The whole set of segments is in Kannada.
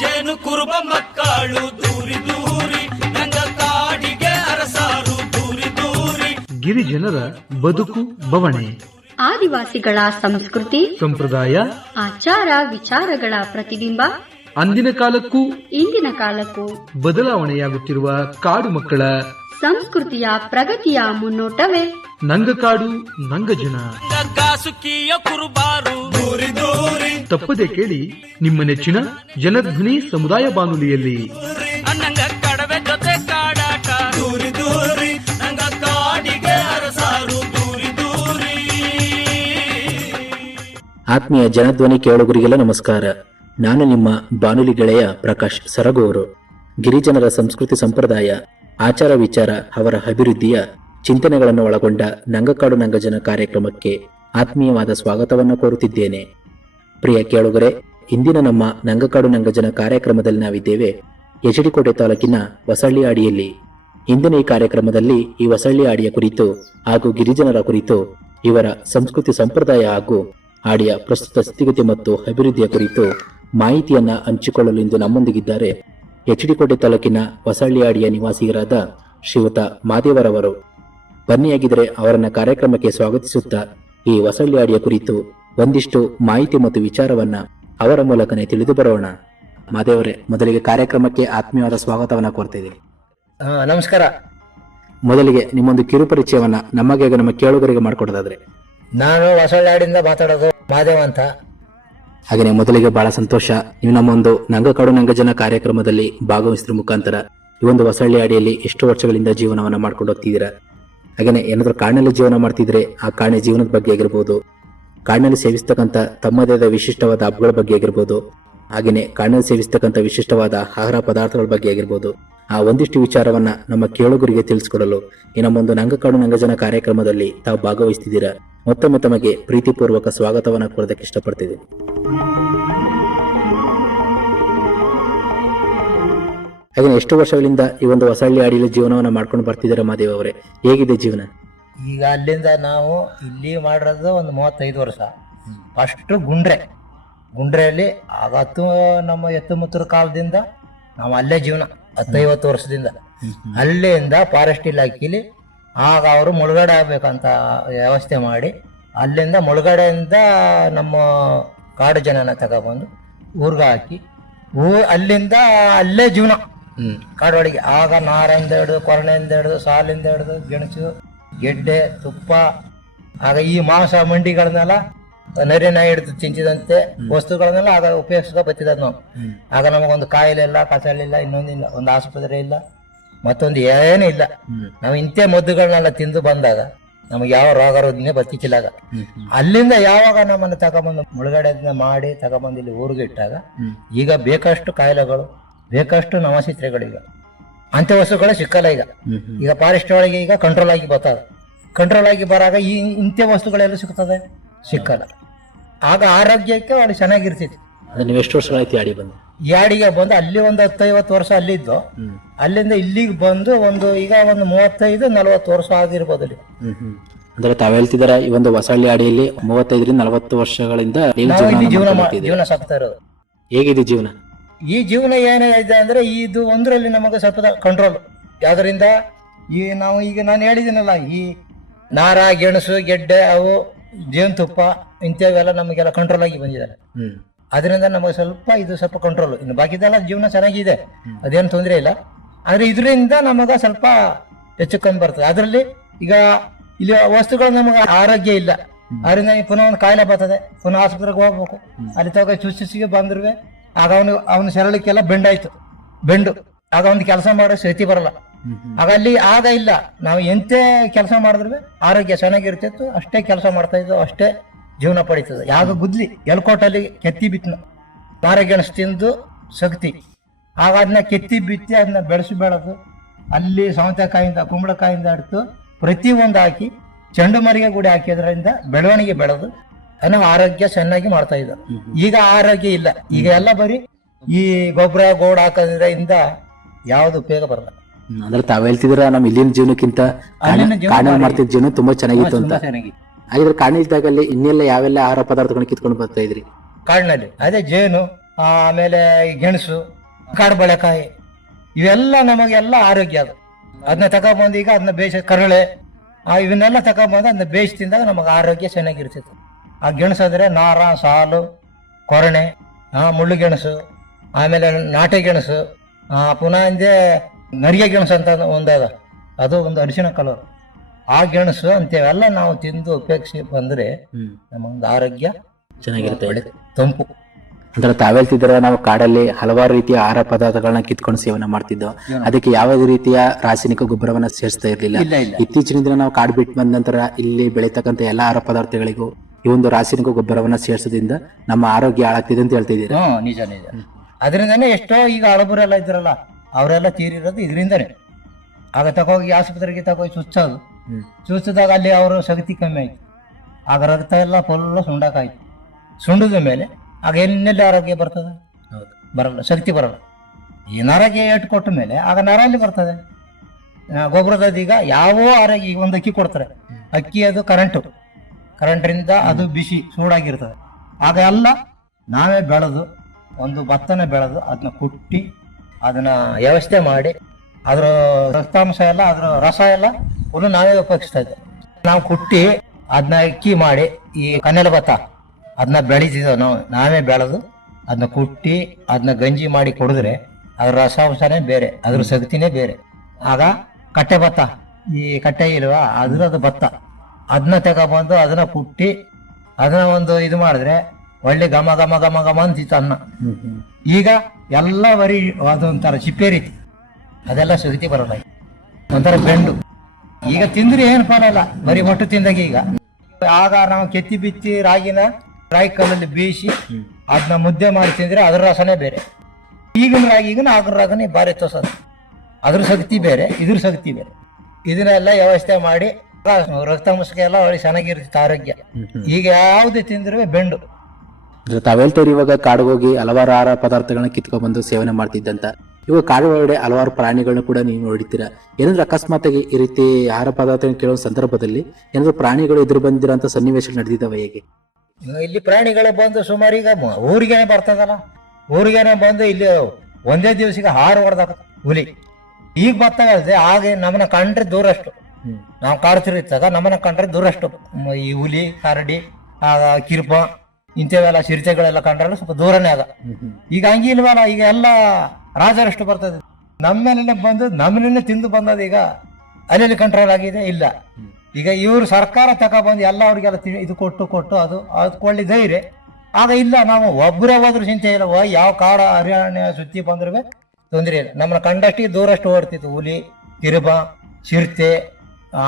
ಜೇನು ಕುರುಬ ಮಕ್ಕಳು ದೂರಿ ದೂರಿ ನಂಗ ಕಾಡಿಗೆ ಅರಸಾರು ದೂರಿ ದೂರಿ. ಗಿರಿಜನರ ಬದುಕು ಬವಣೆ, ಆದಿವಾಸಿಗಳ ಸಂಸ್ಕೃತಿ ಸಂಪ್ರದಾಯ, ಆಚಾರ ವಿಚಾರಗಳ ಪ್ರತಿಬಿಂಬ. ಅಂದಿನ ಕಾಲಕ್ಕೂ ಇಂದಿನ ಕಾಲಕ್ಕೂ ಬದಲಾವಣೆಯಾಗುತ್ತಿರುವ ಕಾಡು ಮಕ್ಕಳ ಸಂಸ್ಕೃತಿಯ ಪ್ರಗತಿಯ ಮುನ್ನೋಟವೇ ನಂಗಕಾಡು ನಂಗಜನ. ಸುಖಿಯ ಕುರುಬಾರು ದೂರಿ ದೂರಿ. ತಪ್ಪದೆ ಕೇಳಿ ನಿಮ್ಮ ನೆಚ್ಚಿನ ಜನಧ್ವನಿ ಸಮುದಾಯ ಬಾನುಲಿಯಲ್ಲಿ. ನಂಗ ಕಡವೆ ಜೊತೆ ಕಾಡಾಟ ದೂರಿ ದೂರಿ ನಂಗ ಕಾಡಿಗೆ ಅರಸಾರು ದೂರಿ ದೂರಿ. ಆತ್ಮೀಯ ಜನಧ್ವನಿ ಕೇಳುಗರಿಗೆಲ್ಲ ನಮಸ್ಕಾರ. ನಾನು ನಿಮ್ಮ ಬಾನುಲಿ ಗೆಳೆಯ ಪ್ರಕಾಶ್ ಸರಗೂರು. ಗಿರಿಜನರ ಸಂಸ್ಕೃತಿ ಸಂಪ್ರದಾಯ, ಆಚಾರ ವಿಚಾರ, ಅವರ ಅಭಿವೃದ್ಧಿಯ ಚಿಂತನೆಗಳನ್ನು ಒಳಗೊಂಡ ನಂಗಕಾಡು ನಂಗಜನ ಕಾರ್ಯಕ್ರಮಕ್ಕೆ ಆತ್ಮೀಯವಾದ ಸ್ವಾಗತವನ್ನು ಕೋರುತ್ತಿದ್ದೇನೆ. ಪ್ರಿಯ ಕೇಳುಗರೆ, ಇಂದಿನ ನಮ್ಮ ನಂಗಕಾಡು ನಂಗಜನ ಕಾರ್ಯಕ್ರಮದಲ್ಲಿ ನಾವಿದ್ದೇವೆ ಎಚಡಿಕೋಟೆ ತಾಲೂಕಿನ ಹೊಸಳ್ಳಿ ಆಡಿಯಲ್ಲಿ. ಇಂದಿನ ಈ ಕಾರ್ಯಕ್ರಮದಲ್ಲಿ ಈ ಹೊಸಳ್ಳಿ ಆಡಿಯ ಕುರಿತು ಹಾಗೂ ಗಿರಿಜನರ ಕುರಿತು, ಇವರ ಸಂಸ್ಕೃತಿ ಸಂಪ್ರದಾಯ ಹಾಗೂ ಆಡಿಯ ಪ್ರಸ್ತುತ ಸ್ಥಿತಿಗತಿ ಮತ್ತು ಅಭಿವೃದ್ಧಿಯ ಕುರಿತು ಮಾಹಿತಿಯನ್ನ ಹಂಚಿಕೊಳ್ಳಲು ಇಂದು ನಮ್ಮೊಂದಿಗಿದ್ದಾರೆ ಎಚಡಿಕೋಟೆ ತಾಲೂಕಿನ ಹೊಸಳ್ಳಿ ಆಡಿಯ ನಿವಾಸಿಗರಾದ ಶ್ರೀಯುತ ಮಾದೇವರವರು. ಬನ್ನಿಯಾಗಿದ್ದರೆ ಅವರನ್ನ ಕಾರ್ಯಕ್ರಮಕ್ಕೆ ಸ್ವಾಗತಿಸುತ್ತಾ ಈ ಹೊಸಳ್ಳಿ ಆಡಿಯ ಕುರಿತು ಒಂದಿಷ್ಟು ಮಾಹಿತಿ ಮತ್ತು ವಿಚಾರವನ್ನ ಅವರ ಮೂಲಕನೇ ತಿಳಿದು ಬರೋಣ. ಮಾದೇವರೇ, ಮೊದಲಿಗೆ ಕಾರ್ಯಕ್ರಮಕ್ಕೆ ಆತ್ಮೀಯವಾದ ಸ್ವಾಗತವನ್ನ ಕೋರ್ತಿದ್ದೀನಿ. ನಮಸ್ಕಾರ. ಮೊದಲಿಗೆ ನಿಮ್ಮೊಂದು ಕಿರುಪರಿಚಯವನ್ನ ನಮಗೆ ನಮ್ಮ ಕೇಳುಗರಿಗೆ ಮಾಡಿಕೊಡೋದಾದ್ರೆ. ನಾನು ಹೊಸಳ್ಳಿಯಿಂದ ಮಾತಾಡೋದು, ಮಾದೇವ ಅಂತ. ಹಾಗೆಯೇ ಮೊದಲಿಗೆ ಬಹಳ ಸಂತೋಷ, ನೀವು ನಮ್ಮೊಂದು ನಂಗಕಾಡು ನಂಗಜನ ಕಾರ್ಯಕ್ರಮದಲ್ಲಿ ಭಾಗವಹಿಸಿದ ಮುಖಾಂತರ ಈ ಒಂದು ಹೊಸಳ್ಳಿ ಆಡಿಯಲ್ಲಿ ಎಷ್ಟು ವರ್ಷಗಳಿಂದ ಜೀವನವನ್ನ ಮಾಡ್ಕೊಂಡು ಹೋಗ್ತಿದ್ದೀರಾ. ಹಾಗೆಯೇ ಏನಾದರೂ ಕಾಡಿನಲ್ಲಿ ಜೀವನ ಮಾಡ್ತಿದ್ರೆ ಆ ಕಾಡಿನ ಜೀವನದ ಬಗ್ಗೆ ಆಗಿರ್ಬೋದು, ಕಾಡಿನಲ್ಲಿ ಸೇವಿಸ್ತಕ್ಕಂಥ ತಮ್ಮದೇ ಆದ ವಿಶಿಷ್ಟವಾದ ಹಬ್ಬಗಳ ಬಗ್ಗೆ ಆಗಿರ್ಬೋದು, ಹಾಗೆಯೇ ಕಾಡಿನಲ್ಲಿ ಸೇವಿಸ್ತಕ್ಕಂಥ ವಿಶಿಷ್ಟವಾದ ಆಹಾರ ಪದಾರ್ಥಗಳ ಬಗ್ಗೆ ಆಗಿರ್ಬೋದು, ಆ ಒಂದಿಷ್ಟು ವಿಚಾರವನ್ನ ನಮ್ಮ ಕೇಳುಗರಿಗೆ ತಿಳಿಸ್ಕೊಡಲು ಈ ನಮ್ಮೊಂದು ನಂಗಕಾಡು ನಂಗಜನ ಕಾರ್ಯಕ್ರಮದಲ್ಲಿ ತಾವು ಭಾಗವಹಿಸ್ತಿದ್ದೀರಾ. ಮತ್ತೊಮ್ಮೆ ತಮಗೆ ಪ್ರೀತಿಪೂರ್ವಕ ಸ್ವಾಗತವನ್ನ ಕೋರೋದಕ್ಕೆ ಇಷ್ಟಪಡ್ತಿದ್ದೀನಿ. ಹಾಗೆ ಎಷ್ಟು ವರ್ಷಗಳಿಂದ ಈ ಒಂದು ಹೊಸಳ್ಳಿ ಆಡಿಯಲ್ಲಿ ಜೀವನವನ್ನ ಮಾಡ್ಕೊಂಡು ಬರ್ತಿದ್ದೀರಾ ಮಾದೇವ್ ಅವರೇ? ಹೇಗಿದೆ ಜೀವನ? ಈಗ ಅಲ್ಲಿಂದ ನಾವು ಇಲ್ಲಿ ಮಾಡಿರೋದು ಒಂದು 35 ವರ್ಷ. ಫಸ್ಟ್ ಗುಂಡ್ರೆಯಲ್ಲಿ ಆಗತ್ತು ನಮ್ಮ ಎತ್ತುಮುತ್ತರ ಕಾಲದಿಂದ ನಾವು ಅಲ್ಲೇ ಜೀವನ 10-50 ವರ್ಷದಿಂದ. ಅಲ್ಲಿಂದ ಫಾರೆಸ್ಟ್ ಇಲಾಖೆಯಲ್ಲಿ ಆಗ ಅವರು ಮುಳುಗಡೆ ಆಗ್ಬೇಕಂತ ವ್ಯವಸ್ಥೆ ಮಾಡಿ ಅಲ್ಲಿಂದ ಮುಳುಗಡೆಯಿಂದ ನಮ್ಮ ಕಾಡು ಜನನ ತಗೊಬಂದು ಊರ್ಗ ಹಾಕಿ ಅಲ್ಲಿಂದ ಅಲ್ಲೇ ಜೀವನ ಕಾಡೊಳಗೆ. ಆಗ ನಾರಿಂದ ಹಿಡಿದು, ಕೊರನೆಯಿಂದ ಹಿಡಿದು, ಸಾಲಿಂದ ಹಿಡಿದು, ಗೆಣಸು, ಗೆಡ್ಡೆ, ತುಪ್ಪ, ಆಗ ಈ ಮಾಂಸ ಮಂಡಿಗಳನ್ನೆಲ್ಲ ನರಿನ ಹಿಡಿದು ತಿಂತಿದಂತೆ ವಸ್ತುಗಳನ್ನೆಲ್ಲ ಆಗ ಉಪಯೋಗಿಸ್ಕೊ ಬತ್ತಿದ್ ನಾವು. ಆಗ ನಮಗೊಂದು ಕಾಯಿಲೆ ಇಲ್ಲ, ಕಸಲಿಲ್ಲ, ಇನ್ನೊಂದಿಲ್ಲ, ಒಂದು ಆಸ್ಪತ್ರೆ ಇಲ್ಲ, ಮತ್ತೊಂದು ಏನೂ ಇಲ್ಲ. ನಾವು ಇಂಥ ಮದ್ದುಗಳನ್ನೆಲ್ಲ ತಿಂದು ಬಂದಾಗ ನಮಗೆ ಯಾವ ರೋಗ ರುಜಿನ ಬತ್ತಿಕ್ಕಿಲ್ಲ. ಅಲ್ಲಿಂದ ಯಾವಾಗ ನಮ್ಮನ್ನು ತಗೊಂಬಂದು ಮುಳುಗಡೆ ಮಾಡಿ ತಗೊಂಬಂದು ಇಲ್ಲಿ ಊರಿಗೆ ಇಟ್ಟಾಗ ಈಗ ಬೇಕಷ್ಟು ಕಾಯಿಲೆಗಳು, ಬೇಕಷ್ಟು ನವಸಿತ್ರೆಗಳೀಗ ಅಂತ್ಯ ವಸ್ತುಗಳೇ ಸಿಕ್ಕಲ್ಲ. ಈಗ ಫಾರೆಸ್ಟ್ ಒಳಗೆ ಈಗ ಕಂಟ್ರೋಲ್ ಆಗಿ ಬರ್ತದೆ. ಕಂಟ್ರೋಲ್ ಆಗಿ ಬರಾಗ ಈ ಇಂಥ ವಸ್ತುಗಳೆಲ್ಲ ಸಿಗ್ತದೆ, ಸಿಕ್ಕಲ್ಲ. ಆಗ ಆರೋಗ್ಯಕ್ಕೆ ಅಲ್ಲಿ ಚೆನ್ನಾಗಿರ್ತೈತಿ. ನೀವು ಎಷ್ಟು ವರ್ಷಗಳಾಯ್ತು ಆಡಿ ಬಂದು? ಈ ಆಡಿಗೆ ಬಂದು ಅಲ್ಲಿ ಒಂದು 10-50 ವರ್ಷ ಅಲ್ಲಿದ್ದು, ಅಲ್ಲಿಂದ ಇಲ್ಲಿಗೆ ಬಂದು ಈಗ ಒಂದು 35-40 ವರ್ಷ ಆಗಿರ್ಬೋದು ಅಲ್ಲಿ. ಅಂದ್ರೆ ತಾವ್ ಹೇಳ್ತಿದಾರ ಈ ಒಂದು ಹೊಸಳ್ಳಿ ಆಡಿಯಲ್ಲಿ 35-40 ವರ್ಷಗಳಿಂದ ಜೀವನ ಸಾಕ್ತಾ ಇರೋದು. ಹೇಗಿದೆ ಜೀವನ? ಈ ಜೀವನ ಏನಿದೆ ಅಂದ್ರೆ ಇದು ಒಂದ್ರಲ್ಲಿ ನಮಗೆ ಸ್ವಲ್ಪ ಕಂಟ್ರೋಲ್. ಯಾವ್ದರಿಂದ ಈ ನಾವು ಈಗ ನಾನು ಹೇಳಿದ್ದೀನಲ್ಲ, ಈ ನಾರ, ಗೆಣಸು, ಗೆಡ್ಡೆ, ಅವು ಜೇನುತುಪ್ಪ ಇಂಥವೆಲ್ಲ ನಮಗೆಲ್ಲ ಕಂಟ್ರೋಲ್ ಆಗಿ ಬಂದಿದ್ದಾರೆ. ಅದರಿಂದ ನಮಗೆ ಸ್ವಲ್ಪ ಕಂಟ್ರೋಲ್. ಇನ್ನು ಬಾಕಿದೆಲ್ಲ ಜೀವನ ಚೆನ್ನಾಗಿದೆ, ಅದೇನು ತೊಂದರೆ ಇಲ್ಲ. ಆದ್ರೆ ಇದರಿಂದ ನಮಗ ಸ್ವಲ್ಪ ಹೆಚ್ಚು ಕಮ್ಮಿ ಬರ್ತದೆ. ಅದರಲ್ಲಿ ಈಗ ಇಲ್ಲಿ ವಸ್ತುಗಳು ನಮಗೆ ಆರೋಗ್ಯ ಇಲ್ಲ, ಅದರಿಂದ ಪುನಃ ಒಂದು ಕಾಯಿಲೆ ಬರ್ತದೆ, ಪುನಃ ಆಸ್ಪತ್ರೆಗೆ ಹೋಗ್ಬೇಕು. ಅಲ್ಲಿ ತಗೋ ಚುಚ್ಚಿಗೆ ಬಂದಿರುವೆ ಆಗ ಅವನು ಸರಳಕ್ಕೆಲ್ಲ ಬೆಂಡು ಆಗ ಒಂದು ಕೆಲಸ ಮಾಡೋ ಸ್ಥಿತಿ ಬರಲ್ಲ. ಆಗ ಅಲ್ಲಿ ಆಗ ಇಲ್ಲ, ನಾವು ಎಂತ ಕೆಲಸ ಮಾಡಿದ್ರೆ ಆರೋಗ್ಯ ಚೆನ್ನಾಗಿರ್ತಿತ್ತು, ಅಷ್ಟೇ ಕೆಲಸ ಮಾಡ್ತಾ ಇದ್ದು, ಅಷ್ಟೇ ಜೀವನ ಪಡೀತದೆ. ಯಾವಾಗ ಗುದ್ಲಿ ಎಲ್ಕೋಟಲ್ಲಿ ಕೆತ್ತಿ ಬಿತ್ತನ ನಾರಗೆಣಸು ತಿಂದು ಶಕ್ತಿ, ಆಗ ಅದನ್ನ ಕೆತ್ತಿ ಬಿತ್ತಿ ಅದನ್ನ ಬೆಳೆದು ಅಲ್ಲಿ ಸೌತೆಕಾಯಿಂದ ಕುಂಬಳಕಾಯಿಂದ ಹಿಡಿದು ಪ್ರತಿಯೊಂದು ಹಾಕಿ ಚೆಂಡು ಮರಿಗೆ ಗುಡಿ ಹಾಕಿದ್ರಿಂದ ಬೆಳವಣಿಗೆ ಬೆಳೆದು ಅನ್ನೋ ಆರೋಗ್ಯ ಚೆನ್ನಾಗಿ ಮಾಡ್ತಾ ಇದ್ದ. ಈಗ ಆರೋಗ್ಯ ಇಲ್ಲ, ಈಗ ಎಲ್ಲ ಬರೀ ಈ ಗೊಬ್ಬರ ಗೋಡ್ ಹಾಕೋದ್ರಿಂದ ಯಾವ್ದು ಉಪಯೋಗ ಬರಲ್ಲ. ಅಂದ್ರೆ ತಾವ್ ಹೇಳ್ತಿದ್ರ ನಮ್ ಇಲ್ಲಿನ ಜೀವನಕ್ಕಿಂತ ಕಾಡಿನಲ್ಲಿ ಮಾಡ್ತಿದ್ದ ಜೀವನ ತುಂಬಾ ಚೆನ್ನಾಗಿತ್ತು ಅಂತ. ಹಾಗಿದ್ರೆ ಕಾಡಿನ ಇದ್ದಾಗಲ್ಲಿ ಇನ್ನೆಲ್ಲ ಯಾವೆಲ್ಲ ಆಹಾರ ಪದಾರ್ಥಗಳನ್ನ ಕಿತ್ಕೊಂಡು ಬರ್ತಾ ಇದ್ರಿ? ಕಾಡಿನಲ್ಲಿ ಅದೇ ಜೇನು, ಆಮೇಲೆ ಈ ಗೆಣಸು, ಕಾಡುಬಳೆಕಾಯಿ, ಇವೆಲ್ಲ ನಮಗೆಲ್ಲ ಆರೋಗ್ಯ. ಅದು ಅದನ್ನ ತಗೊಬಂದು ಈಗ ಅದನ್ನ ಬೇಯಿಸ ಕರಳೆ ಇವನ್ನೆಲ್ಲ ತಗೊಬಂದು ಅದನ್ನ ಬೇಯಿಸಿ ತಿಂದಾಗ ನಮಗೆ ಆರೋಗ್ಯ ಚೆನ್ನಾಗಿರ್ತೈತೆ. ಆ ಗೆಣಸು ಅಂದ್ರೆ ನಾರ, ಸಾಲು, ಕೊರಣೆ, ಮುಳ್ಳು ಗೆಣಸು, ಆಮೇಲೆ ನಾಟಿ ಗೆಣಸು, ಪುನಃ ಹಿಂದೆ ನರಿಗೆ ಗೆಣಸು ಅಂತ ಒಂದದ, ಅದು ಒಂದು ಅರಿಶಿನ ಕಲರ್. ಆ ಗೆಣಸು ಅಂತೇವೆಲ್ಲ ನಾವು ತಿಂದು ಉಪಯೋಗಿಸಿ ಬಂದ್ರೆ ನಮಗೊಂದು ಆರೋಗ್ಯ ಚೆನ್ನಾಗಿರುತ್ತೆ. ತಂಪು. ಅಂದ್ರೆ ತಾವೇಳ್ತಿದ್ರೆ ನಾವು ಕಾಡಲ್ಲಿ ಹಲವಾರು ರೀತಿಯ ಆಹಾರ ಪದಾರ್ಥಗಳನ್ನ ಕಿತ್ಕೊಂಡು ಸೇವನೆ ಮಾಡ್ತಿದ್ದೋ, ಅದಕ್ಕೆ ಯಾವ ರೀತಿಯ ರಾಸಾಯನಿಕ ಗೊಬ್ಬರವನ್ನ ಸೇರಿಸ್ತಾ ಇರ್ಲಿಲ್ಲ. ಇತ್ತೀಚಿನ ದಿನ ನಾವು ಕಾಡು ಬಿಟ್ಟು ಬಂದ ನಂತರ ಇಲ್ಲಿ ಬೆಳೀತಕ್ಕಂಥ ಎಲ್ಲಾ ಆಹಾರ ಪದಾರ್ಥಗಳಿಗೂ ಈ ಒಂದು ರಾಸಾಯನಿಕ ಗೊಬ್ಬರವನ್ನ ಸೇರಿಸೋದ್ರಿಂದ ನಮ್ಮ ಆರೋಗ್ಯ ಹಾಳಾಗ್ತಿದೆ ಅಂತ ಹೇಳ್ತಿದ್ದೀರಾ? ನಿಜ ನಿಜ. ಅದರಿಂದಾನೇ ಎಷ್ಟೋ ಈಗ ಹಳಬರೆಲ್ಲ ಇದ್ರಲ್ಲ ಅವರೆಲ್ಲ ತೀರಿರೋದು ಇದರಿಂದನೇ. ಆಗ ತಗೋಗಿ ಆಸ್ಪತ್ರೆಗೆ ತಗೋಗಿ ಚುಚ್ಚಿದಾಗ ಅಲ್ಲಿ ಅವರು ಶಕ್ತಿ ಕಮ್ಮಿ ಆಯ್ತು. ಆಗ ರಕ್ತ ಎಲ್ಲ ಫುಲ್ ಸುಂಡಕಾಯ್ತು. ಸುಂಡದ ಮೇಲೆ ಆಗ ಎಲ್ಲೆಲ್ಲಿ ಆರೋಗ್ಯ ಬರ್ತದೆ? ಬರಲ್ಲ, ಶಕ್ತಿ ಬರಲ್ಲ. ಈ ನರಗೆ ಏಟು ಕೊಟ್ಟ ಮೇಲೆ ಆಗ ನರ ಅಲ್ಲಿ ಬರ್ತದೆ. ಗೊಬ್ಬರದ ಈಗ ಯಾವ ಆರೋಗ್ಯ, ಈಗ ಒಂದು ಅಕ್ಕಿ ಕೊಡ್ತಾರೆ, ಅಕ್ಕಿ ಅದು ಕರೆಂಟ್ರಿಂದ ಅದು ಬಿಸಿ ಸೂಡಾಗಿರ್ತದೆ. ಆಗ ಎಲ್ಲ ನಾವೇ ಬೆಳೆದು ಒಂದು ಭತ್ತನ ಬೆಳೆದು ಅದನ್ನ ಕುಟ್ಟಿ ಅದನ್ನ ವ್ಯವಸ್ಥೆ ಮಾಡಿ ಅದ್ರ ರಕ್ತಾಂಶ ಎಲ್ಲ ಅದ್ರ ರಸ ಎಲ್ಲ ಫುಲ್ ನಾವೇ ಉಪಯೋಗಿಸ್ತಾ ಇದ್ದೇವೆ. ನಾವು ಕುಟ್ಟಿ ಅದನ್ನ ಅಕ್ಕಿ ಮಾಡಿ ಈ ಕನ್ನೆಲ ಭತ್ತ ಅದನ್ನ ಬೆಳಿತಿದ್ದೇವೆ. ನಾವೇ ಬೆಳೆದು ಅದನ್ನ ಕುಟ್ಟಿ ಅದನ್ನ ಗಂಜಿ ಮಾಡಿ ಕುಡಿದ್ರೆ ಅದ್ರ ರಸಾಂಶನೇ ಬೇರೆ, ಅದ್ರ ಶಕ್ತಿನೇ ಬೇರೆ. ಆಗ ಕಟ್ಟೆ ಭತ್ತ, ಈ ಕಟ್ಟೆ ಇಲ್ವಾ ಅದ್ರದ್ದು ಭತ್ತ, ಅದನ್ನ ತಗೊಬಂದು ಅದನ್ನ ಕುಟ್ಟಿ ಅದನ್ನ ಒಂದು ಇದು ಮಾಡಿದ್ರೆ ಒಳ್ಳೆ ಘಮ ಘಮ ಘಮ ಘಮ ಅಂತಿತ್ತು ಅನ್ನ. ಈಗ ಎಲ್ಲ ಬರೀ ಅದೊಂಥರ ಚಿಪ್ಪೆ ರೀತಿ, ಅದೆಲ್ಲ ಶಕ್ತಿ ಬರಲ್ಲ, ಒಂಥರ ಬೆಂಡು. ಈಗ ತಿಂದ್ರೆ ಏನು ಫಲ, ಬರೀ ಒಟ್ಟು ತಿಂದಾಗ. ಈಗ ಆಗ ನಾವು ಕೆತ್ತಿ ಬಿತ್ತಿ ರಾಗಿ ಕಲ್ಲಲ್ಲಿ ಬೇಯಿಸಿ ಅದನ್ನ ಮುದ್ದೆ ಮಾಡಿ ತಿಂದ್ರೆ ಅದ್ರ ರಸನೇ ಬೇರೆ. ಈಗಿನ ಆಗಿನ ರಾಗನೇ ಬಾರಿ ತೋರ್ಸೋದು, ಅದ್ರ ಶಕ್ತಿ ಬೇರೆ, ಇದ್ರ ಶಕ್ತಿ ಬೇರೆ. ಇದನ್ನೆಲ್ಲ ವ್ಯವಸ್ಥೆ ಮಾಡಿ ರಕ್ತಾಂಶಕ್ಕೆ ಎಲ್ಲ ಒಳ್ಳೆ ಚೆನ್ನಾಗಿರ್ತೈತೆ ಆರೋಗ್ಯ. ಈಗ ಯಾವುದೇ ತಿಂದ್ರೆ ಬೆಂಡು. ತಾವೇಳ್ತವ್ರು ಇವಾಗ ಕಾಡಿಗೆ ಹೋಗಿ ಹಲವಾರು ಆಹಾರ ಪದಾರ್ಥಗಳನ್ನ ಕಿತ್ಕೊಂಡ್ ಬಂದು ಸೇವನೆ ಮಾಡ್ತಿದ್ದಂತ, ಇವಾಗ ಕಾಡು ಒಳಗಡೆ ಹಲವಾರು ಪ್ರಾಣಿಗಳನ್ನ ಕೂಡ ನೀವು ನೋಡಿದ್ದೀರಾ. ಏನಾದ್ರು ಅಕಸ್ಮಾತ್ ಆಗಿ ಈ ರೀತಿ ಆಹಾರ ಪದಾರ್ಥ ಕೇಳೋ ಸಂದರ್ಭದಲ್ಲಿ ಏನಾದ್ರು ಪ್ರಾಣಿಗಳು ಎದುರು ಬಂದಿರೋಂಥ ಸನ್ನಿವೇಶ ನಡೆದಿದ್ದಾವೆ ಹೇಗೆ? ಇಲ್ಲಿ ಪ್ರಾಣಿಗಳು ಬಂದು ಸುಮಾರು ಈಗ ಊರಿಗೇನೆ ಬರ್ತದಲ್ಲ, ಊರಿಗೇನೆ ಬಂದು ಇಲ್ಲಿ ಒಂದೇ ದಿವಸಿಗೆ ಹಾರು ಹೊಡೆದಾಗ ಹುಲಿ ಈಗ ಬರ್ತಾಗಲ್ದೆ. ಹಾಗೆ ನಮ್ಮನ್ನ ಕಂಡ್ರೆ ದೂರಷ್ಟು, ನಾವು ಕಾಡ್ತಿರ್ತಾಗ ನಮ್ಮನ್ನ ಕಂಡ್ರೆ ದೂರಷ್ಟು ಈ ಹುಲಿ, ಕರಡಿ, ಕಿರ್ಪ ಇಂಥವೆಲ್ಲ ಚಿರತೆಗಳೆಲ್ಲ ಕಂಡ್ರಲ್ಲ ಸ್ವಲ್ಪ ದೂರನೇ ಆಗ. ಈಗ ಹಂಗಿಲ್ವಲ್ಲ, ಈಗ ಎಲ್ಲ ರಾಜರಷ್ಟು ಬರ್ತದೆ. ನಮ್ಮೇಲೆ ಬಂದು ನಮ್ಮನ್ನೇ ತಿಂದು ಬಂದದ. ಈಗ ಅಲ್ಲಿ ಕಂಟ್ರೋಲ್ ಆಗಿದೆ ಇಲ್ಲ. ಈಗ ಇವರು ಸರ್ಕಾರ ತಗೊಬಂದು ಎಲ್ಲ ಅವ್ರಿಗೆಲ್ಲ ಇದು ಕೊಟ್ಟು ಅದು ಕೊಳ್ಳಿ ಧೈರ್ಯ. ಆಗ ಇಲ್ಲ, ನಾವು ಒಬ್ಬರೇ ಹೋದ್ರು ಚಿಂತೆ ಇಲ್ಲ. ಯಾವ ಕಾಡ ಹರಿಯಾಣ ಸುತ್ತಿ ಬಂದ್ರೆ ತೊಂದರೆ ಇಲ್ಲ. ನಮ್ಮನ್ನ ಕಂಡಷ್ಟಿಗೆ ದೂರಷ್ಟು ಓಡ್ತಿತ್ತು ಹುಲಿ, ಕಿರುಬ, ಚಿರತೆ,